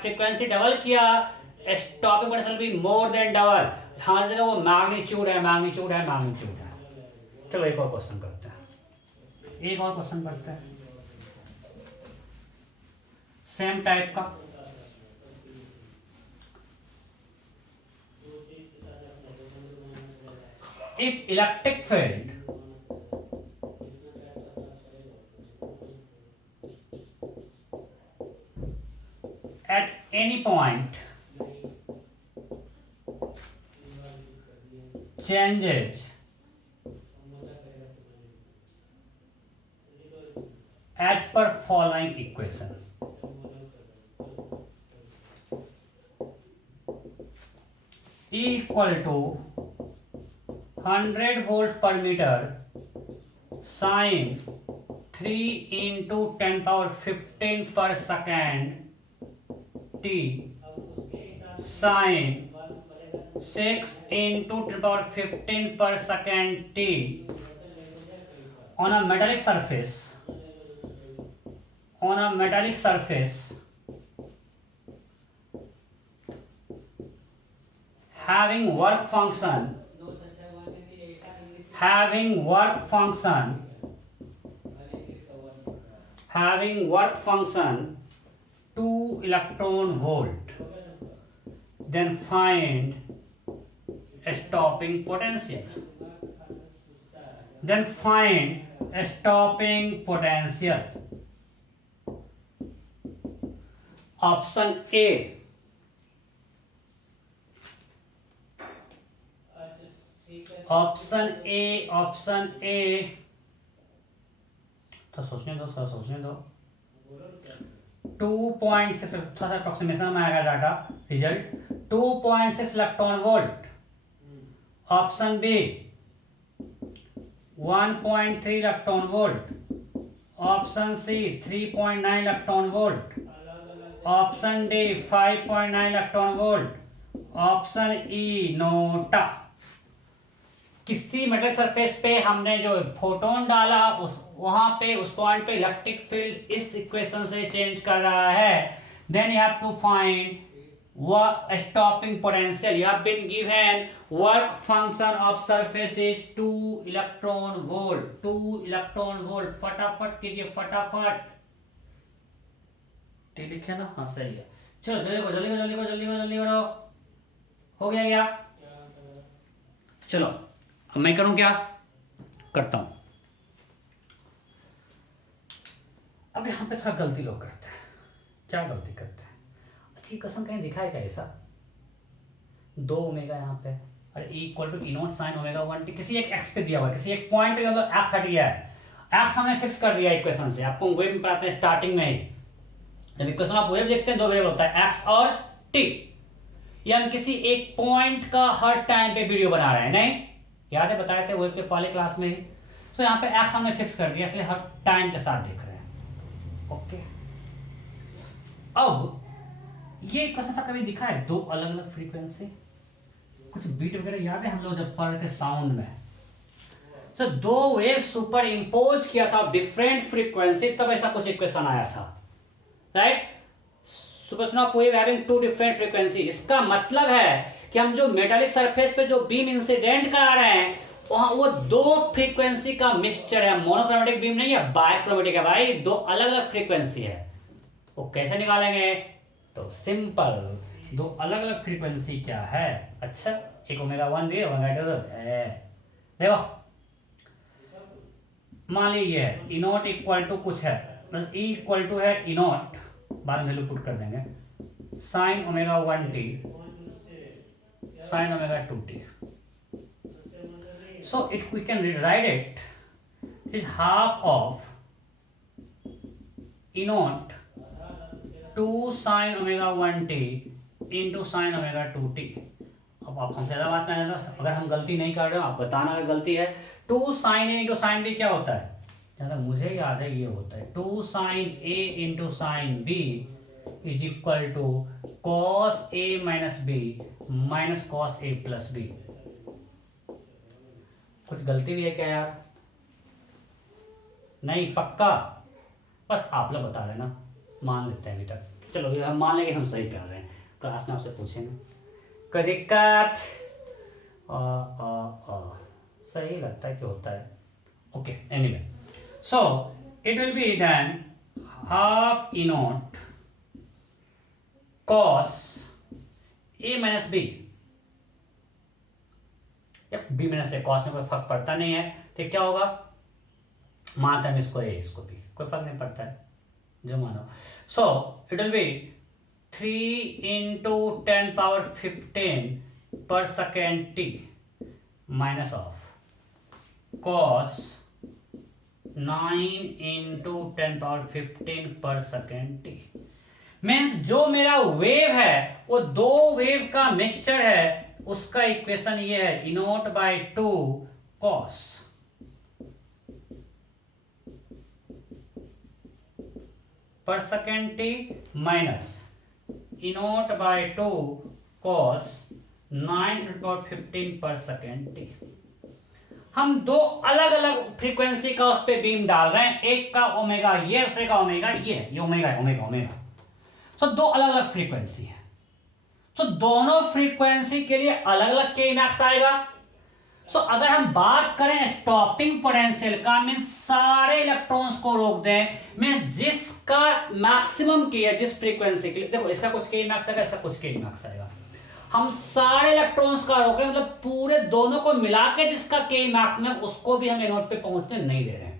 फ्रीक्वेंसी डबल किया, स्टॉपिंग पोटेंशियल भी मोर देन डबल, हर जगह वो मैग्नीट्यूड है, मैग्नीट्यूड है, मैग्नीट्यूड है। चलो एक और क्वेश्चन करते हैं, एक और क्वेश्चन करते हैं सेम टाइप का। If electric field at any point changes as per following equation, E equal to 100 volt per meter sin 3 into 10 power 15 per second t sin 6 into 10 power 15 per second t on a metallic surface, on a metallic surface having work function, having work function 2 electron volt, then find a stopping potential, then find a stopping potential. Option A, option A थोड़ा सोचने दो 2.6, थोड़ा सा approximation में आएगा data result, 2.6 electron volt. Option B 1.3 electron volt, option C 3.9 electron volt, option D 5.9 electron volt, option E NOTA. किसी metal surface पे हमने जो फोटोन डाला, उस वहां पे उस पॉइंट पे इलेक्ट्रिक फील्ड इस इक्वेशन से चेंज कर रहा है, then you have to find work stopping potential. You have been given work function of surface is 2 electron volt, 2 electron volt. फटाफट कीजिए, फटाफट लिखे ना, हाँ सही है। चलो जल्दी करो, हो गया क्या? चलो अब मैं करूं, क्या करता हूं। अब यहां पे थोड़ा गलती लोग करते हैं। क्या गलती करते हैं? अच्छी कसम कहीं दिखा है क्या ऐसा? 2 ओमेगा यहाँ पे, और equal to E naught sine omega 1t किसी एक एक्स पे दिया हुआ है, किसी एक पॉइंट पे एक्स हट गया है, एक्स हमने फिक्स कर दिया इक्वेशन से। आपको वेव में पढ़ाते हैं स्टार्टिंग में ही, जब इक्वेशन आप वेव देखते हैं 2 वेरिएबल होता है, एक्स और टी। या हम किसी एक पॉइंट का हर टाइम पे वीडियो बना रहे हैं, नहीं याद है, बताए थे वेब के पहले क्लास में ही। सो यहाँ पे एक्स हमने फिक्स कर दिया, इसलिए हर टाइम के साथ देख रहे हैं। ओके, अब ये क्वेश्चन सा कभी दिखा है 2 अलग अलग फ्रीक्वेंसी, कुछ बीट वगैरह याद है हम लोग जब पढ़ रहे थे साउंड में। सो 2 वेव सुपर इम्पोज किया था डिफरेंट फ्रीक्वेंसी, तब ऐसा कुछ इक्वेशन आया था, right. Superposition of wave having 2 different frequency. इसका मतलब है कि हम जो मेटालिक सरफेस पे जो बीम इंसिडेंट करा रहे हैं, वहां वो दो फ्रीक्वेंसी का मिक्सचर है, मोनोक्रोमेटिक बीम नहीं है, बायक्रोमेटिक है भाई, दो अलग अलग फ्रीक्वेंसी है। वो कैसे निकालेंगे? तो सिंपल, दो अलग अलग फ्रीक्वेंसी क्या है? अच्छा, एक ओमेगा 1 दिए, ओमेगा 2 है। देखो मान लीजिए ये है इनोट इक्वल टू कुछ है, मतलब ई इक्वल टू है इनोट, बाद में वैल्यू पुट कर देंगे, sign omega 1t sine omega 2t। So we can rewrite it is half of E naught 2 sin omega 1t into sin omega 2t। अब आप हमसे ज़्यादा बात करना, अगर हम गलती नहीं कर रहे हो आप बताना अगर गलती है। 2 sin a into sine B क्या होता है? जहाँ तक मुझे याद है ये होता है 2 sin a into sine B is equal to cos a minus B minus cos a plus B. कुछ गलती भी है क्या यार? नहीं पक्का? बस आप लोग बता देना, मान लेते हैं अभी तक। चलो हम मान लेंगे हम सही कर रहे हैं, क्लास में आपसे पूछेंगे कोई दिक्कत? सही लगता है कि होता है। Okay anyway, so it will be then half E naught cos A minus B, B minus A, cos में कोई फर्क पड़ता नहीं है, तो क्या होगा? मानते हैं इसको ए इसको बी, कोई फर्क नहीं पड़ता है जो मानो। सो it will be 3 into 10 power 15 पर second T minus of cos 9 into 10 power 15 पर सेकेंड टी। मीन्स जो मेरा वेव है वो दो वेव का मिक्सचर है, उसका इक्वेशन ये है ई नॉट बाई 2 कॉस पर second T minus E not by 2 cos 9/15 पर सेकेंड टी। हम दो अलग अलग फ्रीक्वेंसी का उस पे बीम डाल रहे हैं, एक का ओमेगा ये, दूसरे का ओमेगा ये ओमेगा ओमेगा ओमेगा। सो दो अलग अलग फ्रीक्वेंसी है, तो दोनों फ्रीक्वेंसी के लिए अलग अलग के मैक्स आएगा। सो अगर हम बात करें स्टॉपिंग पोटेंशियल का, मीन्स सारे इलेक्ट्रॉन्स को रोक दें, मीन्स जिसका मैक्सिमम की है जिस फ्रीक्वेंसी के लिए, देखो इसका कुछ के मैक्स आएगा, इसका कुछ के मैक्स आएगा, हम सारे इलेक्ट्रॉन्स का रोक रहे हैं, मतलब पूरे दोनों को मिला के जिसका के मैक्स में उसको भी हम नोट पे पहुंचने नहीं दे रहे हैं।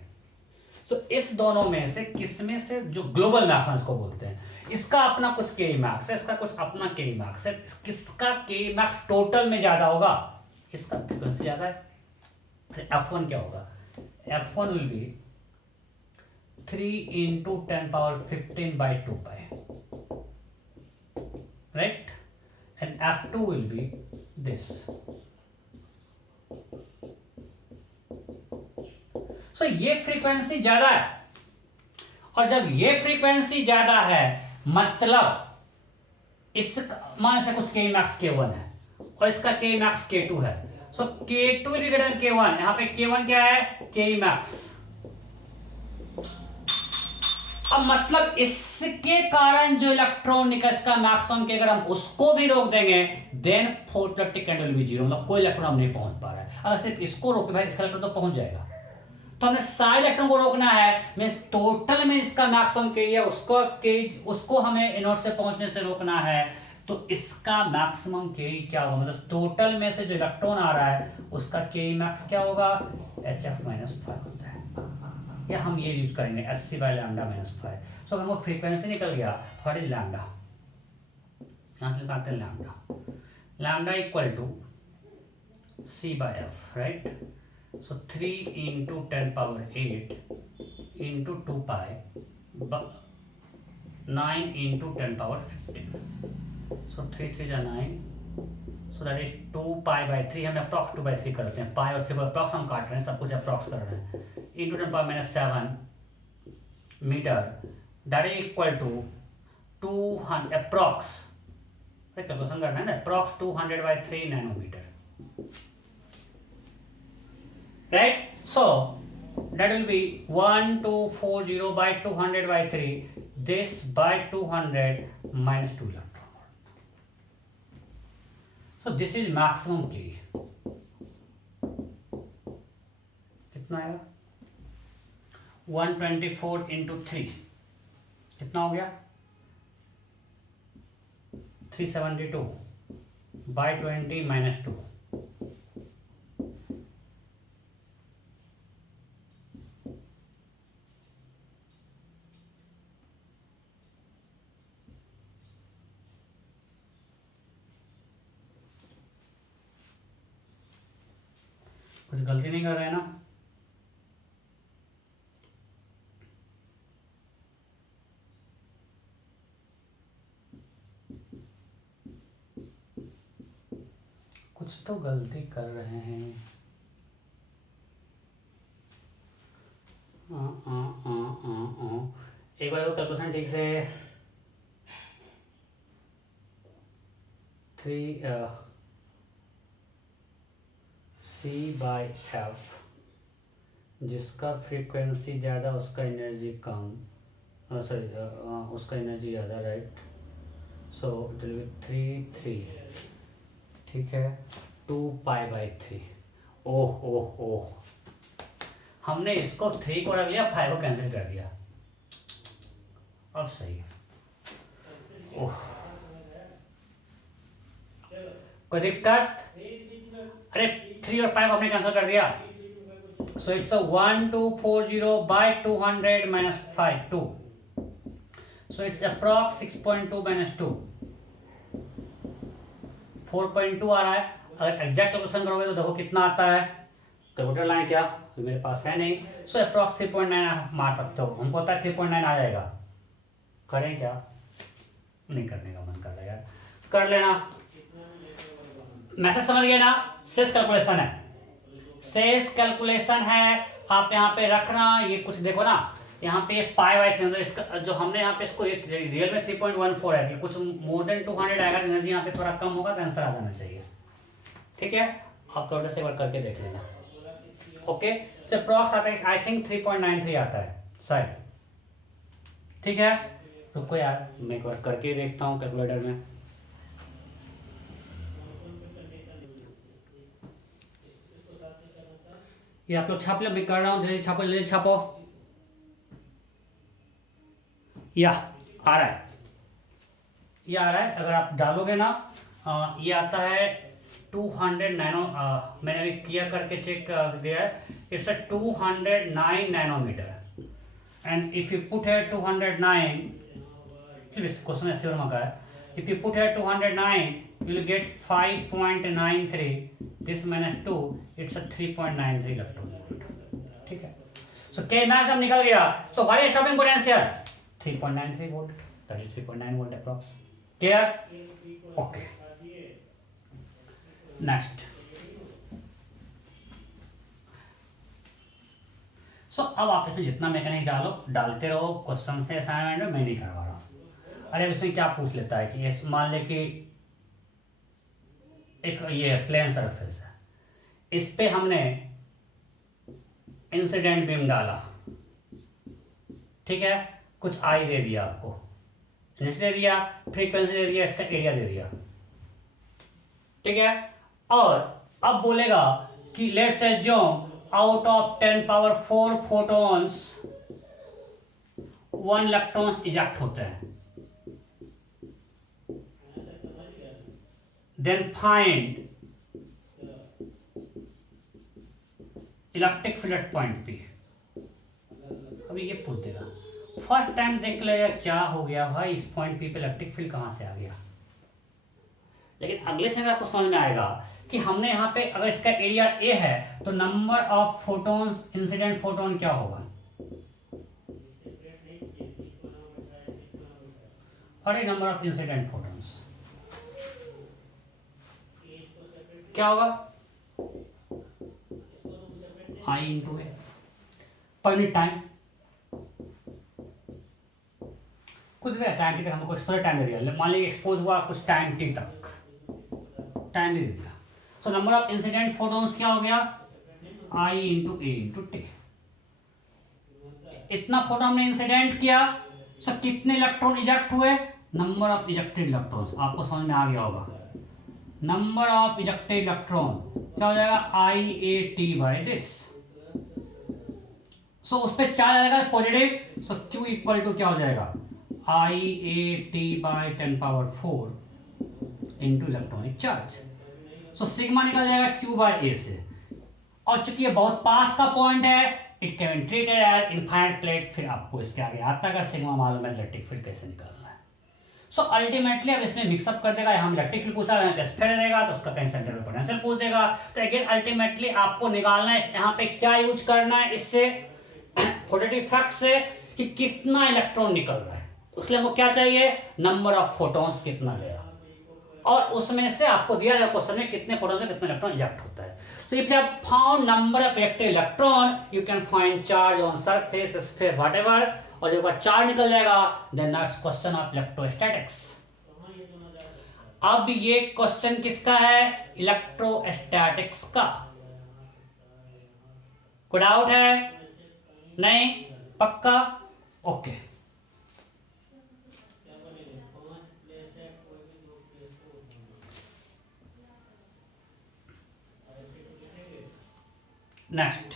सो इस दोनों में से किसमें से जो ग्लोबल मैक्स को बोलते हैं, इसका अपना कुछ के मैक्स है, इसका कुछ अपना के मैक्स है, किसका के मैक्स टोटल में ज्यादा होगा? इसका फ्रीक्वेंसी ज्यादा है। फिर F1 क्या होगा? F1 will be 3 into 10 power 15 by 2 pi, right, and F2 will be this. So ये फ्रीक्वेंसी ज्यादा है, और जब ये फ्रीक्वेंसी ज्यादा है मतलब इस मान से कुछ के मैक्स K1 है और इसका के मैक्स K2 है। सो K2 is greater then K1, यहां पे K1 क्या है? के मैक्स। अब मतलब इसके कारण जो इलेक्ट्रॉन निकल का मैक्सिमम के, अगर हम उसको भी रोक देंगे then photoelectric current will be zero, मतलब कोई इलेक्ट्रॉन हम नहीं पहुंच पा रहा है। अगर सिर्फ इसको रोके भाई इसका इलेक्ट्रॉन तो पहुंच जाएगा, तो हमने सारे इलेक्ट्रॉन को रोकना है, मींस टोटल में इसका मैक्सिमम के है उसको हमें इनोट से पहुंचने से रोकना है, तो इसका मैक्सिमम के क्या होगा? मतलब टोटल में से जो इलेक्ट्रॉन आ रहा है उसका के मैक्स क्या होगा? HF -5 होता है, या हम ये यूज करेंगे SC बाय लैम्डा -5। सो हमको फ्रीक्वेंसी निकल गया, व्हाट इज लैम्डा? यहां से निकालते हैं lambda equal to C by F, right. So 3 into 10 power 8 into 2 pi 9 into 10 power 15. So 3 3 is 9. So that is 2 pi by 3. हम अप्रॉक्स 2 by 3 करते हैं, पाई और 3 अप्रॉक्स हम काट रहे हैं, सब कुछ अप्रॉक्स कर रहे हैं, into 10 power -7 मीटर, that is equal to 200 approx, calculation करना है ना, approx 200 by 3 nanometer, right? So that will be 1240 by 200 by 3, this by 200 minus 2 electron volt. So this is maximum K. कितना आएगा 124 इंटू 3 कितना हो गया 372 बाई 20 माइनस 2। कुछ गलती नहीं कर रहे हैं ना? कुछ तो गलती कर रहे हैं। एक बार कैलकुलेशन ठीक से 3 C/F, जिसका फ्रीक्वेंसी ज़्यादा उसका एनर्जी कम, सॉरी उसका एनर्जी ज़्यादा, right. So it will be 3 ठीक है 2π/3। ओह ओह ओह, हमने इसको 3 को रख लिया, 5 को कैंसिल कर दिया। अब सही है। ओह, कोई दिक्कत? अरे 3 और 5 हमने कैंसिल कर दिया। So it's 1240/200 minus 5 2। So it's approx 6.2 minus 2 4.2 आ रहा है। अगर एग्जैक्ट कैलकुलेशन करोगे तो देखो कितना आता है। कैलकुलेटर लाएं क्या? तो मेरे पास है नहीं। सो अप्रॉक्स 3.9 मार सकते हो। हमको पता है 3.9 आ जाएगा। करें क्या? नहीं करने का मन कर रहा है यार, कर लेना। मैसेज समझ गए ना? सेस कैलकुलेशन है, सेस कैलकुलेशन है। आप यहाँ पे रखना, ये कुछ देखो ना, यहाँ पे π/3 इसका जो हमने यहाँ पे इसको रियल में 3.14 है, कुछ मोर देन 200 आएगा, एनर्जी यहाँ पे थोड़ा कम होगा तो आंसर आ जाना चाहिए। ठीक है, आप कैलकुलेटर से एक बार करके देख लेना। ओके, तो अप्रॉक्स आता है आई थिंक 3.93 आता है शायद। ठीक है, रुको यार मैं एक बार करके देखता हूँ कैलकुलेटर में। ये आप लोग छाप लो, मैं कर रहा हूँ, जल्दी छापो जल्दी छापो। या आ रहा है, ये आ रहा है। अगर आप डालोगे ना ये आता है 200 नैनो, मैंने अभी किया करके चेक दिया है, it's a 209 nanometer. And if you put है 209, क्वेश्चन ऐसे का है, इफ यू पुट है 209 you will get 5.93, this minus 2 it's a 3.93 electron volt. ठीक है, सो K max अब निकल गया। So what is stopping potential? 3.93 volt, that is 3.9 volt approx. Clear? Okay, next. So अब आप इसमें जितना मैकेनिक डालते रहो, क्वेश्चन से असाइनमेंट में मैं नहीं करवा रहा हूं। अरे अब इसमें क्या पूछ लेता है कि मान ले कि एक ये प्लेन सरफेस है, इस पे हमने इंसिडेंट बीम डाला। ठीक है, कुछ आई दे दिया, आपको एनर्जी दे दिया, फ्रीक्वेंसी दे दिया, इसका एरिया दे दिया। ठीक है, और अब बोलेगा कि let's assume out of 10⁴ photons 1 electrons eject होते हैं। Then find electric field at point P। अभी ये पूछ देगा, फर्स्ट टाइम देख लेगा क्या हो गया भाई, इस पॉइंट P पे इलेक्ट्रिक फील्ड कहां से आ गया। लेकिन अगले समय आपको समझ में आएगा कि हमने यहाँ पे अगर इसका एरिया A है तो number of photons, incident photon क्या होगा, और नंबर ऑफ इंसिडेंट फोटॉन्स क्या होगा, I into A per unit time. कुछ भी टाइम टी तक हमको कुछ टाइम दे दिया, मान लीजिए एक्सपोज हुआ कुछ टाइम टी तक, टाइम दे दिया। सो नंबर ऑफ इंसिडेंट फोटॉन्स क्या हो गया, I into A into T. इतना फोटोन हमने इंसिडेंट किया, सब कितने इलेक्ट्रॉन इजेक्ट हुए, नंबर ऑफ इजेक्टेड इलेक्ट्रॉन्स। आपको समझ में आ गया होगा, नंबर ऑफ इजेक्टेड इलेक्ट्रॉन क्या हो जाएगा, I A T by this. So उस पर चार्ज आएगा positive, so Q equal to क्या हो जाएगा IAT/10⁴ into electronic charge. So sigma निकल जाएगा Q/A से। और चूंकि ये बहुत पास का पॉइंट है, it can be treated as infinite plate. फिर आपको इसके आगे आता है सिग्मा मालूम है इलेक्ट्रिक फील्ड कैसे निकालना है। सो अल्टीमेटली अब इसमें मिक्सअप कर देगा, हम इलेक्ट्रिक फील्ड पूछा है स्फीयर देगा तो उसका कहीं सेंटर में पोटेंशियल पूछ देगा। तो अगेन अल्टीमेटली आपको निकालना है यहाँ पे क्या यूज करना है, इससे पॉजिटिव फैक्ट से कि कितना इलेक्ट्रॉन निकल रहा है। उसके लिए वो क्या चाहिए, नंबर ऑफ फोटॉन्स कितना गया, और उसमें से आपको दिया जाए क्वेश्चन में कितने फोटॉन से कितना इलेक्ट्रॉन इजेक्ट होता है। So if you have found number of reactive electron, you can find charge on surface, sphere, whatever. और जब चार्ज निकल जाएगा, then next question of electrostatics. अब ये क्वेश्चन किसका है, इलेक्ट्रोस्टैटिक्स का। कोई डाउट है? नहीं? पक्का? ओके। नेक्स्ट,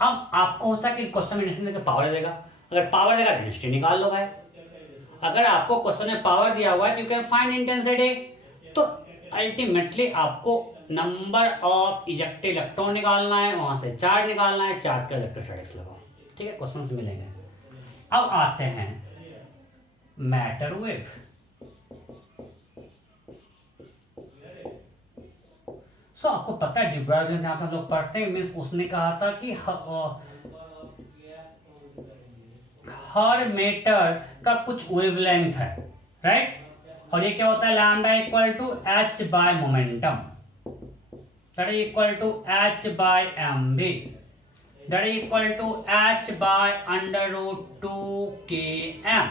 अब आपको होता है कि क्वेश्चन में डेंसिटी देकर पावर देगा, अगर पावर देगा डेंसिटी निकाल लो भाई। अगर आपको क्वेश्चन में पावर दिया हुआ है तो यू कैन फाइंड इंटेंसिटी, तो अल्टीमेटली आपको नंबर ऑफ इजेक्टेड इलेक्ट्रॉन निकालना है, वहां से चार्ज निकालना है, चार्ज का इलेक्ट्रोस्टैटिक्स लगाओ। ठीक है, क्वेश्चंस मिलेंगे। अब आते हैं मैटर वेव। सो आपको पता है डी ब्रॉग्ली जहां पर लोग पढ़ते हैं, मीन्स उसने कहा था कि हर मैटर का कुछ वेवलेंथ है, राइट। और ये क्या होता है, lambda equal to h by momentum, that is equal to h by mv, that is equal to h by √2km,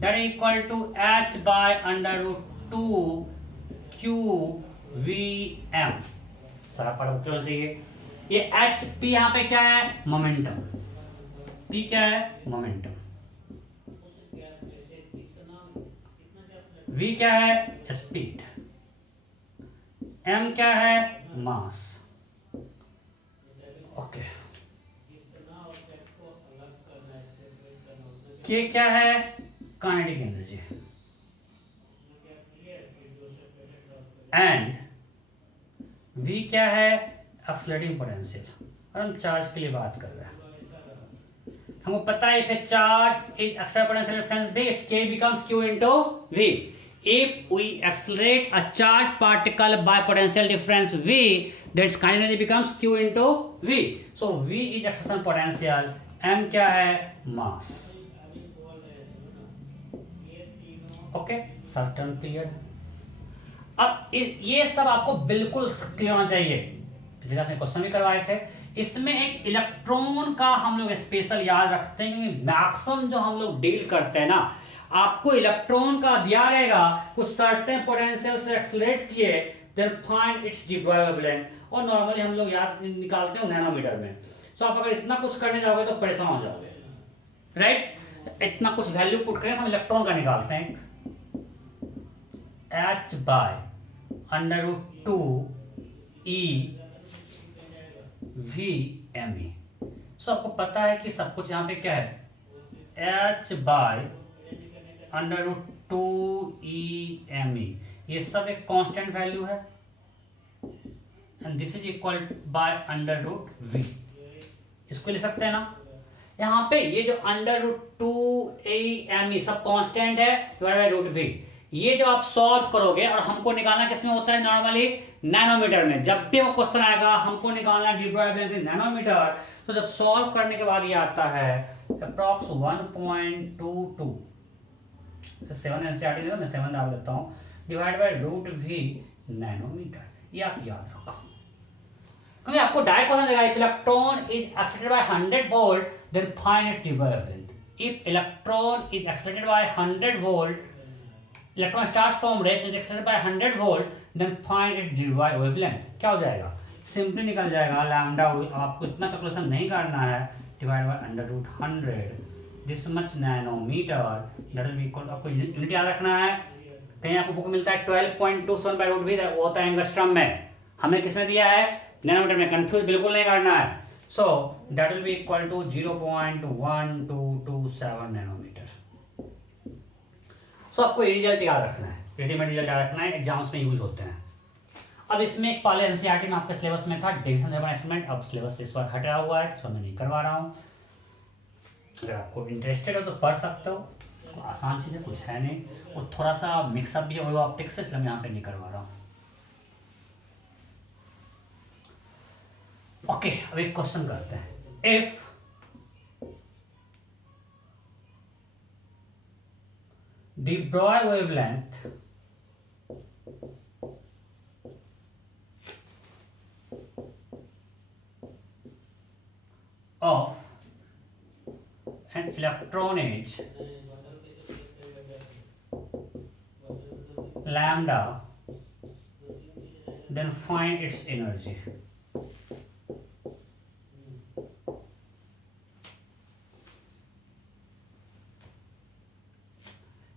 that is equal to h by √2qvm। सारा पढ़ चाहिए। ये h p यहाँ पे क्या है, मोमेंटम, p क्या है, मोमेंटम, v क्या है, स्पीड, m क्या है, मास। ओके, k क्या है, काइनेटिक एनर्जी, एंड v क्या है, एक्सेलरेटिंग पोटेंशियल। और हम चार्ज के लिए बात कर रहे हैं, हमको पता है if a charge is accelerated potential difference v, its k becomes q into v. If we accelerate a charged particle by potential difference v, then its kinetic energy becomes q into v. So v is acceleration potential, m क्या है, mass. Okay, certain clear. अब ये सब आपको बिल्कुल clear होना चाहिए। पिछले क्लास में क्वेश्चन भी करवाए थे। इसमें एक इलेक्ट्रॉन का हम लोग स्पेशल याद रखते हैं, क्योंकि मैक्सिमम जो हम लोग डील करते हैं ना, आपको इलेक्ट्रॉन का दिया रहेगा कुछ सर्टेन पोटेंशियल से एक्सेलरेट किए, then find its de Broglie wavelength. और नॉर्मली हम लोग याद निकालते हैं नैनोमीटर में। सो आप अगर इतना कुछ करने जाओगे तो परेशान हो जाओगे, राइट। इतना कुछ वैल्यू पुट करें, हम इलेक्ट्रॉन का निकालते हैं, h बाय √2e/v/me। सो आपको पता है कि सब कुछ यहाँ पे क्या है, h बाय √2e/me, ये सब एक कांस्टेंट वैल्यू है, and this is equal bye √v। इसको ले सकते हैं ना। यहाँ पे ये जो √2e/me सब कांस्टेंट है, डिवाइड बाय √v। ये जो आप सॉल्व करोगे, और हमको निकालना किसमें होता है, नॉर्मली नैनोमीटर में। जब भी वो क्वेश्चन आएगा हमको निकालना डी ब्रॉग्ली वेवलेंथ नैनोमीटर। तो जब सॉल्व करने के बाद ये आता है अप्रॉक्स 1.22, 7 एनसीईआरटी में मैं 7 डाल देता हूँ, डिवाइड बाय √v नैनोमीटर। ये आप याद रखो, क्योंकि आपको डायरेक्ट क्वेश्चन देगा, if electron is excited by 100 volt then find its de Broglie wavelength. If electron is excited by 100 volt, electron starts from rest is excited by 100 volt, then find its de Broglie wavelength. क्या हो जाएगा, simply निकल जाएगा lambda. आपको इतना calculation नहीं करना है, divide by √100 this much nanometer, that will be equal, आपको यूनिट याद रखना है। कहीं आपको बुक मिलता है 12.27 बाय रूट भी, वो होता है एंगस्ट्रम में, हमें किसमें दिया है, नैनोमीटर में। कंफ्यूज बिल्कुल नहीं करना है। So that will be equal to 0.1227 nanometre. So आपको ये रिजल्ट याद रखना है, रेडीमेड रिजल्ट याद रखना है, एग्जाम्स में यूज होते हैं। अब इसमें एक पहले एनसीईआरटी में आपके सिलेबस में था डिविजन थर्मल एक्सपेरिमेंट, अब सिलेबस इस बार हटा हुआ है, इसमें मैं नहीं करवा रहा हूँ। अगर आपको इंटरेस्टेड हो तो पढ़ सकते हो, तो आसान चीज़ है, कुछ है नहीं। और थोड़ा सा मिक्सअप भी है वेव ऑप्टिक्स से, इसलिए मैं यहाँ पे नहीं करवा रहा हूँ। ओके, अब एक क्वेश्चन करते हैं। If the Broglie wavelength of an electron is lambda, then find its energy.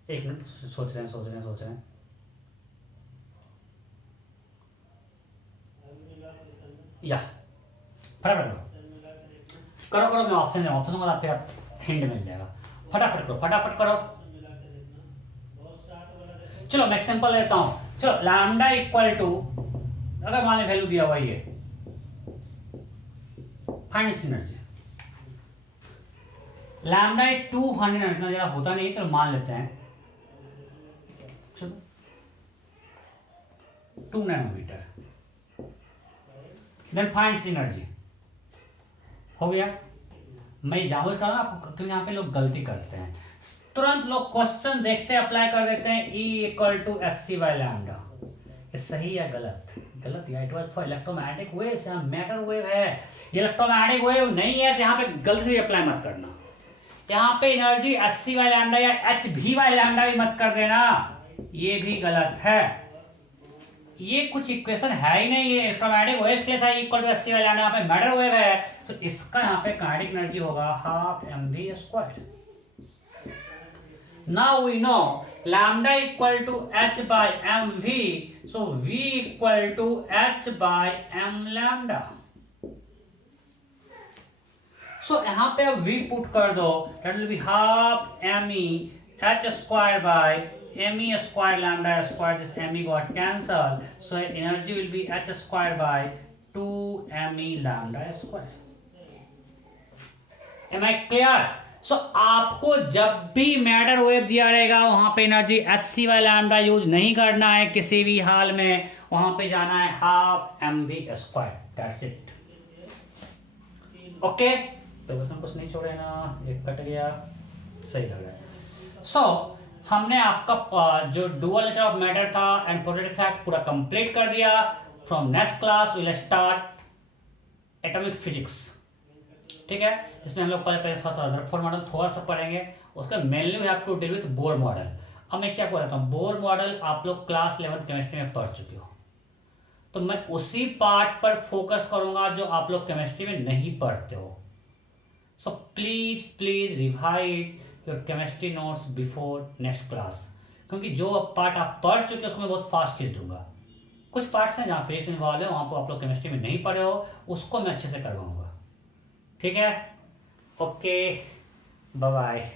एक मिनट, सोच रहे हैं। या फटाफट करो, मैं ऑप्शन दूंगा, आपको हिंट मिल जाएगा। फटाफट करो। चलो मैं एग्जांपल लेता हूं। चलो लैम्डा इक्वल टू, अगर मान ली वैल्यू दिया हुआ ये, फाइंड इट्स एनर्जी। लैम्डा 200, इतना ज्यादा होता नहीं, चलो मान लेते हैं, चलो 2 नैनोमीटर, देन फाइंड एनर्जी। हो गया। मैं जानबूझ कर रहा हूं आपको, क्योंकि यहाँ पे लोग गलती करते हैं, तुरंत लोग क्वेश्चन देखते हैं अप्लाई कर देते हैं E equal to SC by lambda. ये सही या गलत? गलत या, it was for electromagnetic waves, यहाँ मैटर वेव है, इलेक्ट्रोमैग्नेटिक वेव नहीं है, यहाँ पे गलती से अप्लाई मत करना। यहाँ पे एनर्जी SC बाय लैम्डा या HV बाय लैम्डा भी मत कर देना, ये भी गलत है। ये कुछ इक्वेशन है ही नहीं, ये इलेक्ट्रोमैग्नेटिक वेव्स के लिए था, equal to SC by lambda, यहाँ पे मैटर वेव है, तो इसका यहाँ पे काइनेटिक एनर्जी होगा half mv²। Now we know lambda equal to h by mv, so v equal to h by m lambda. So यहाँ पे अब v पुट कर दो, that will be half me h² by me² lambda square, this me got cancelled, so energy will be h² by 2me lambda²। Am I clear? सो आपको जब भी matter wave दिया रहेगा वहां पे energy SC by lambda use नहीं करना है किसी भी हाल में, वहां पे जाना है half mv², that's it. Okay, तो बस हम कुछ नहीं छोड़े ना, एक कट गया, सही लग रहा है। सो हमने आपका जो डुअल नेचर ऑफ मैटर था एंड प्रोडक्ट इफेक्ट पूरा कंप्लीट कर दिया। From next class we will start atomic physics, ठीक है, इसमें हम लोग पहले रदरफोर्ड मॉडल थोड़ा सा पढ़ेंगे, उसका mainly we have to deal with Bohr model. अब मैं क्या बताता हूँ, बोर मॉडल आप लोग क्लास 11th केमिस्ट्री में पढ़ चुके हो, तो मैं उसी पार्ट पर फोकस करूंगा जो आप लोग केमिस्ट्री में नहीं पढ़ते हो। So please revise your chemistry notes before next class, क्योंकि जो पार्ट आप पढ़ चुके हो उसको मैं बहुत फास्ट खींच दूंगा। कुछ पार्ट्स हैं जहाँ फिजिक्स इन्वॉल्व है, वहां पर आप लोग केमिस्ट्री में नहीं पढ़े हो, उसको मैं अच्छे से करवाऊंगा, ठीक है। Okay, bye bye.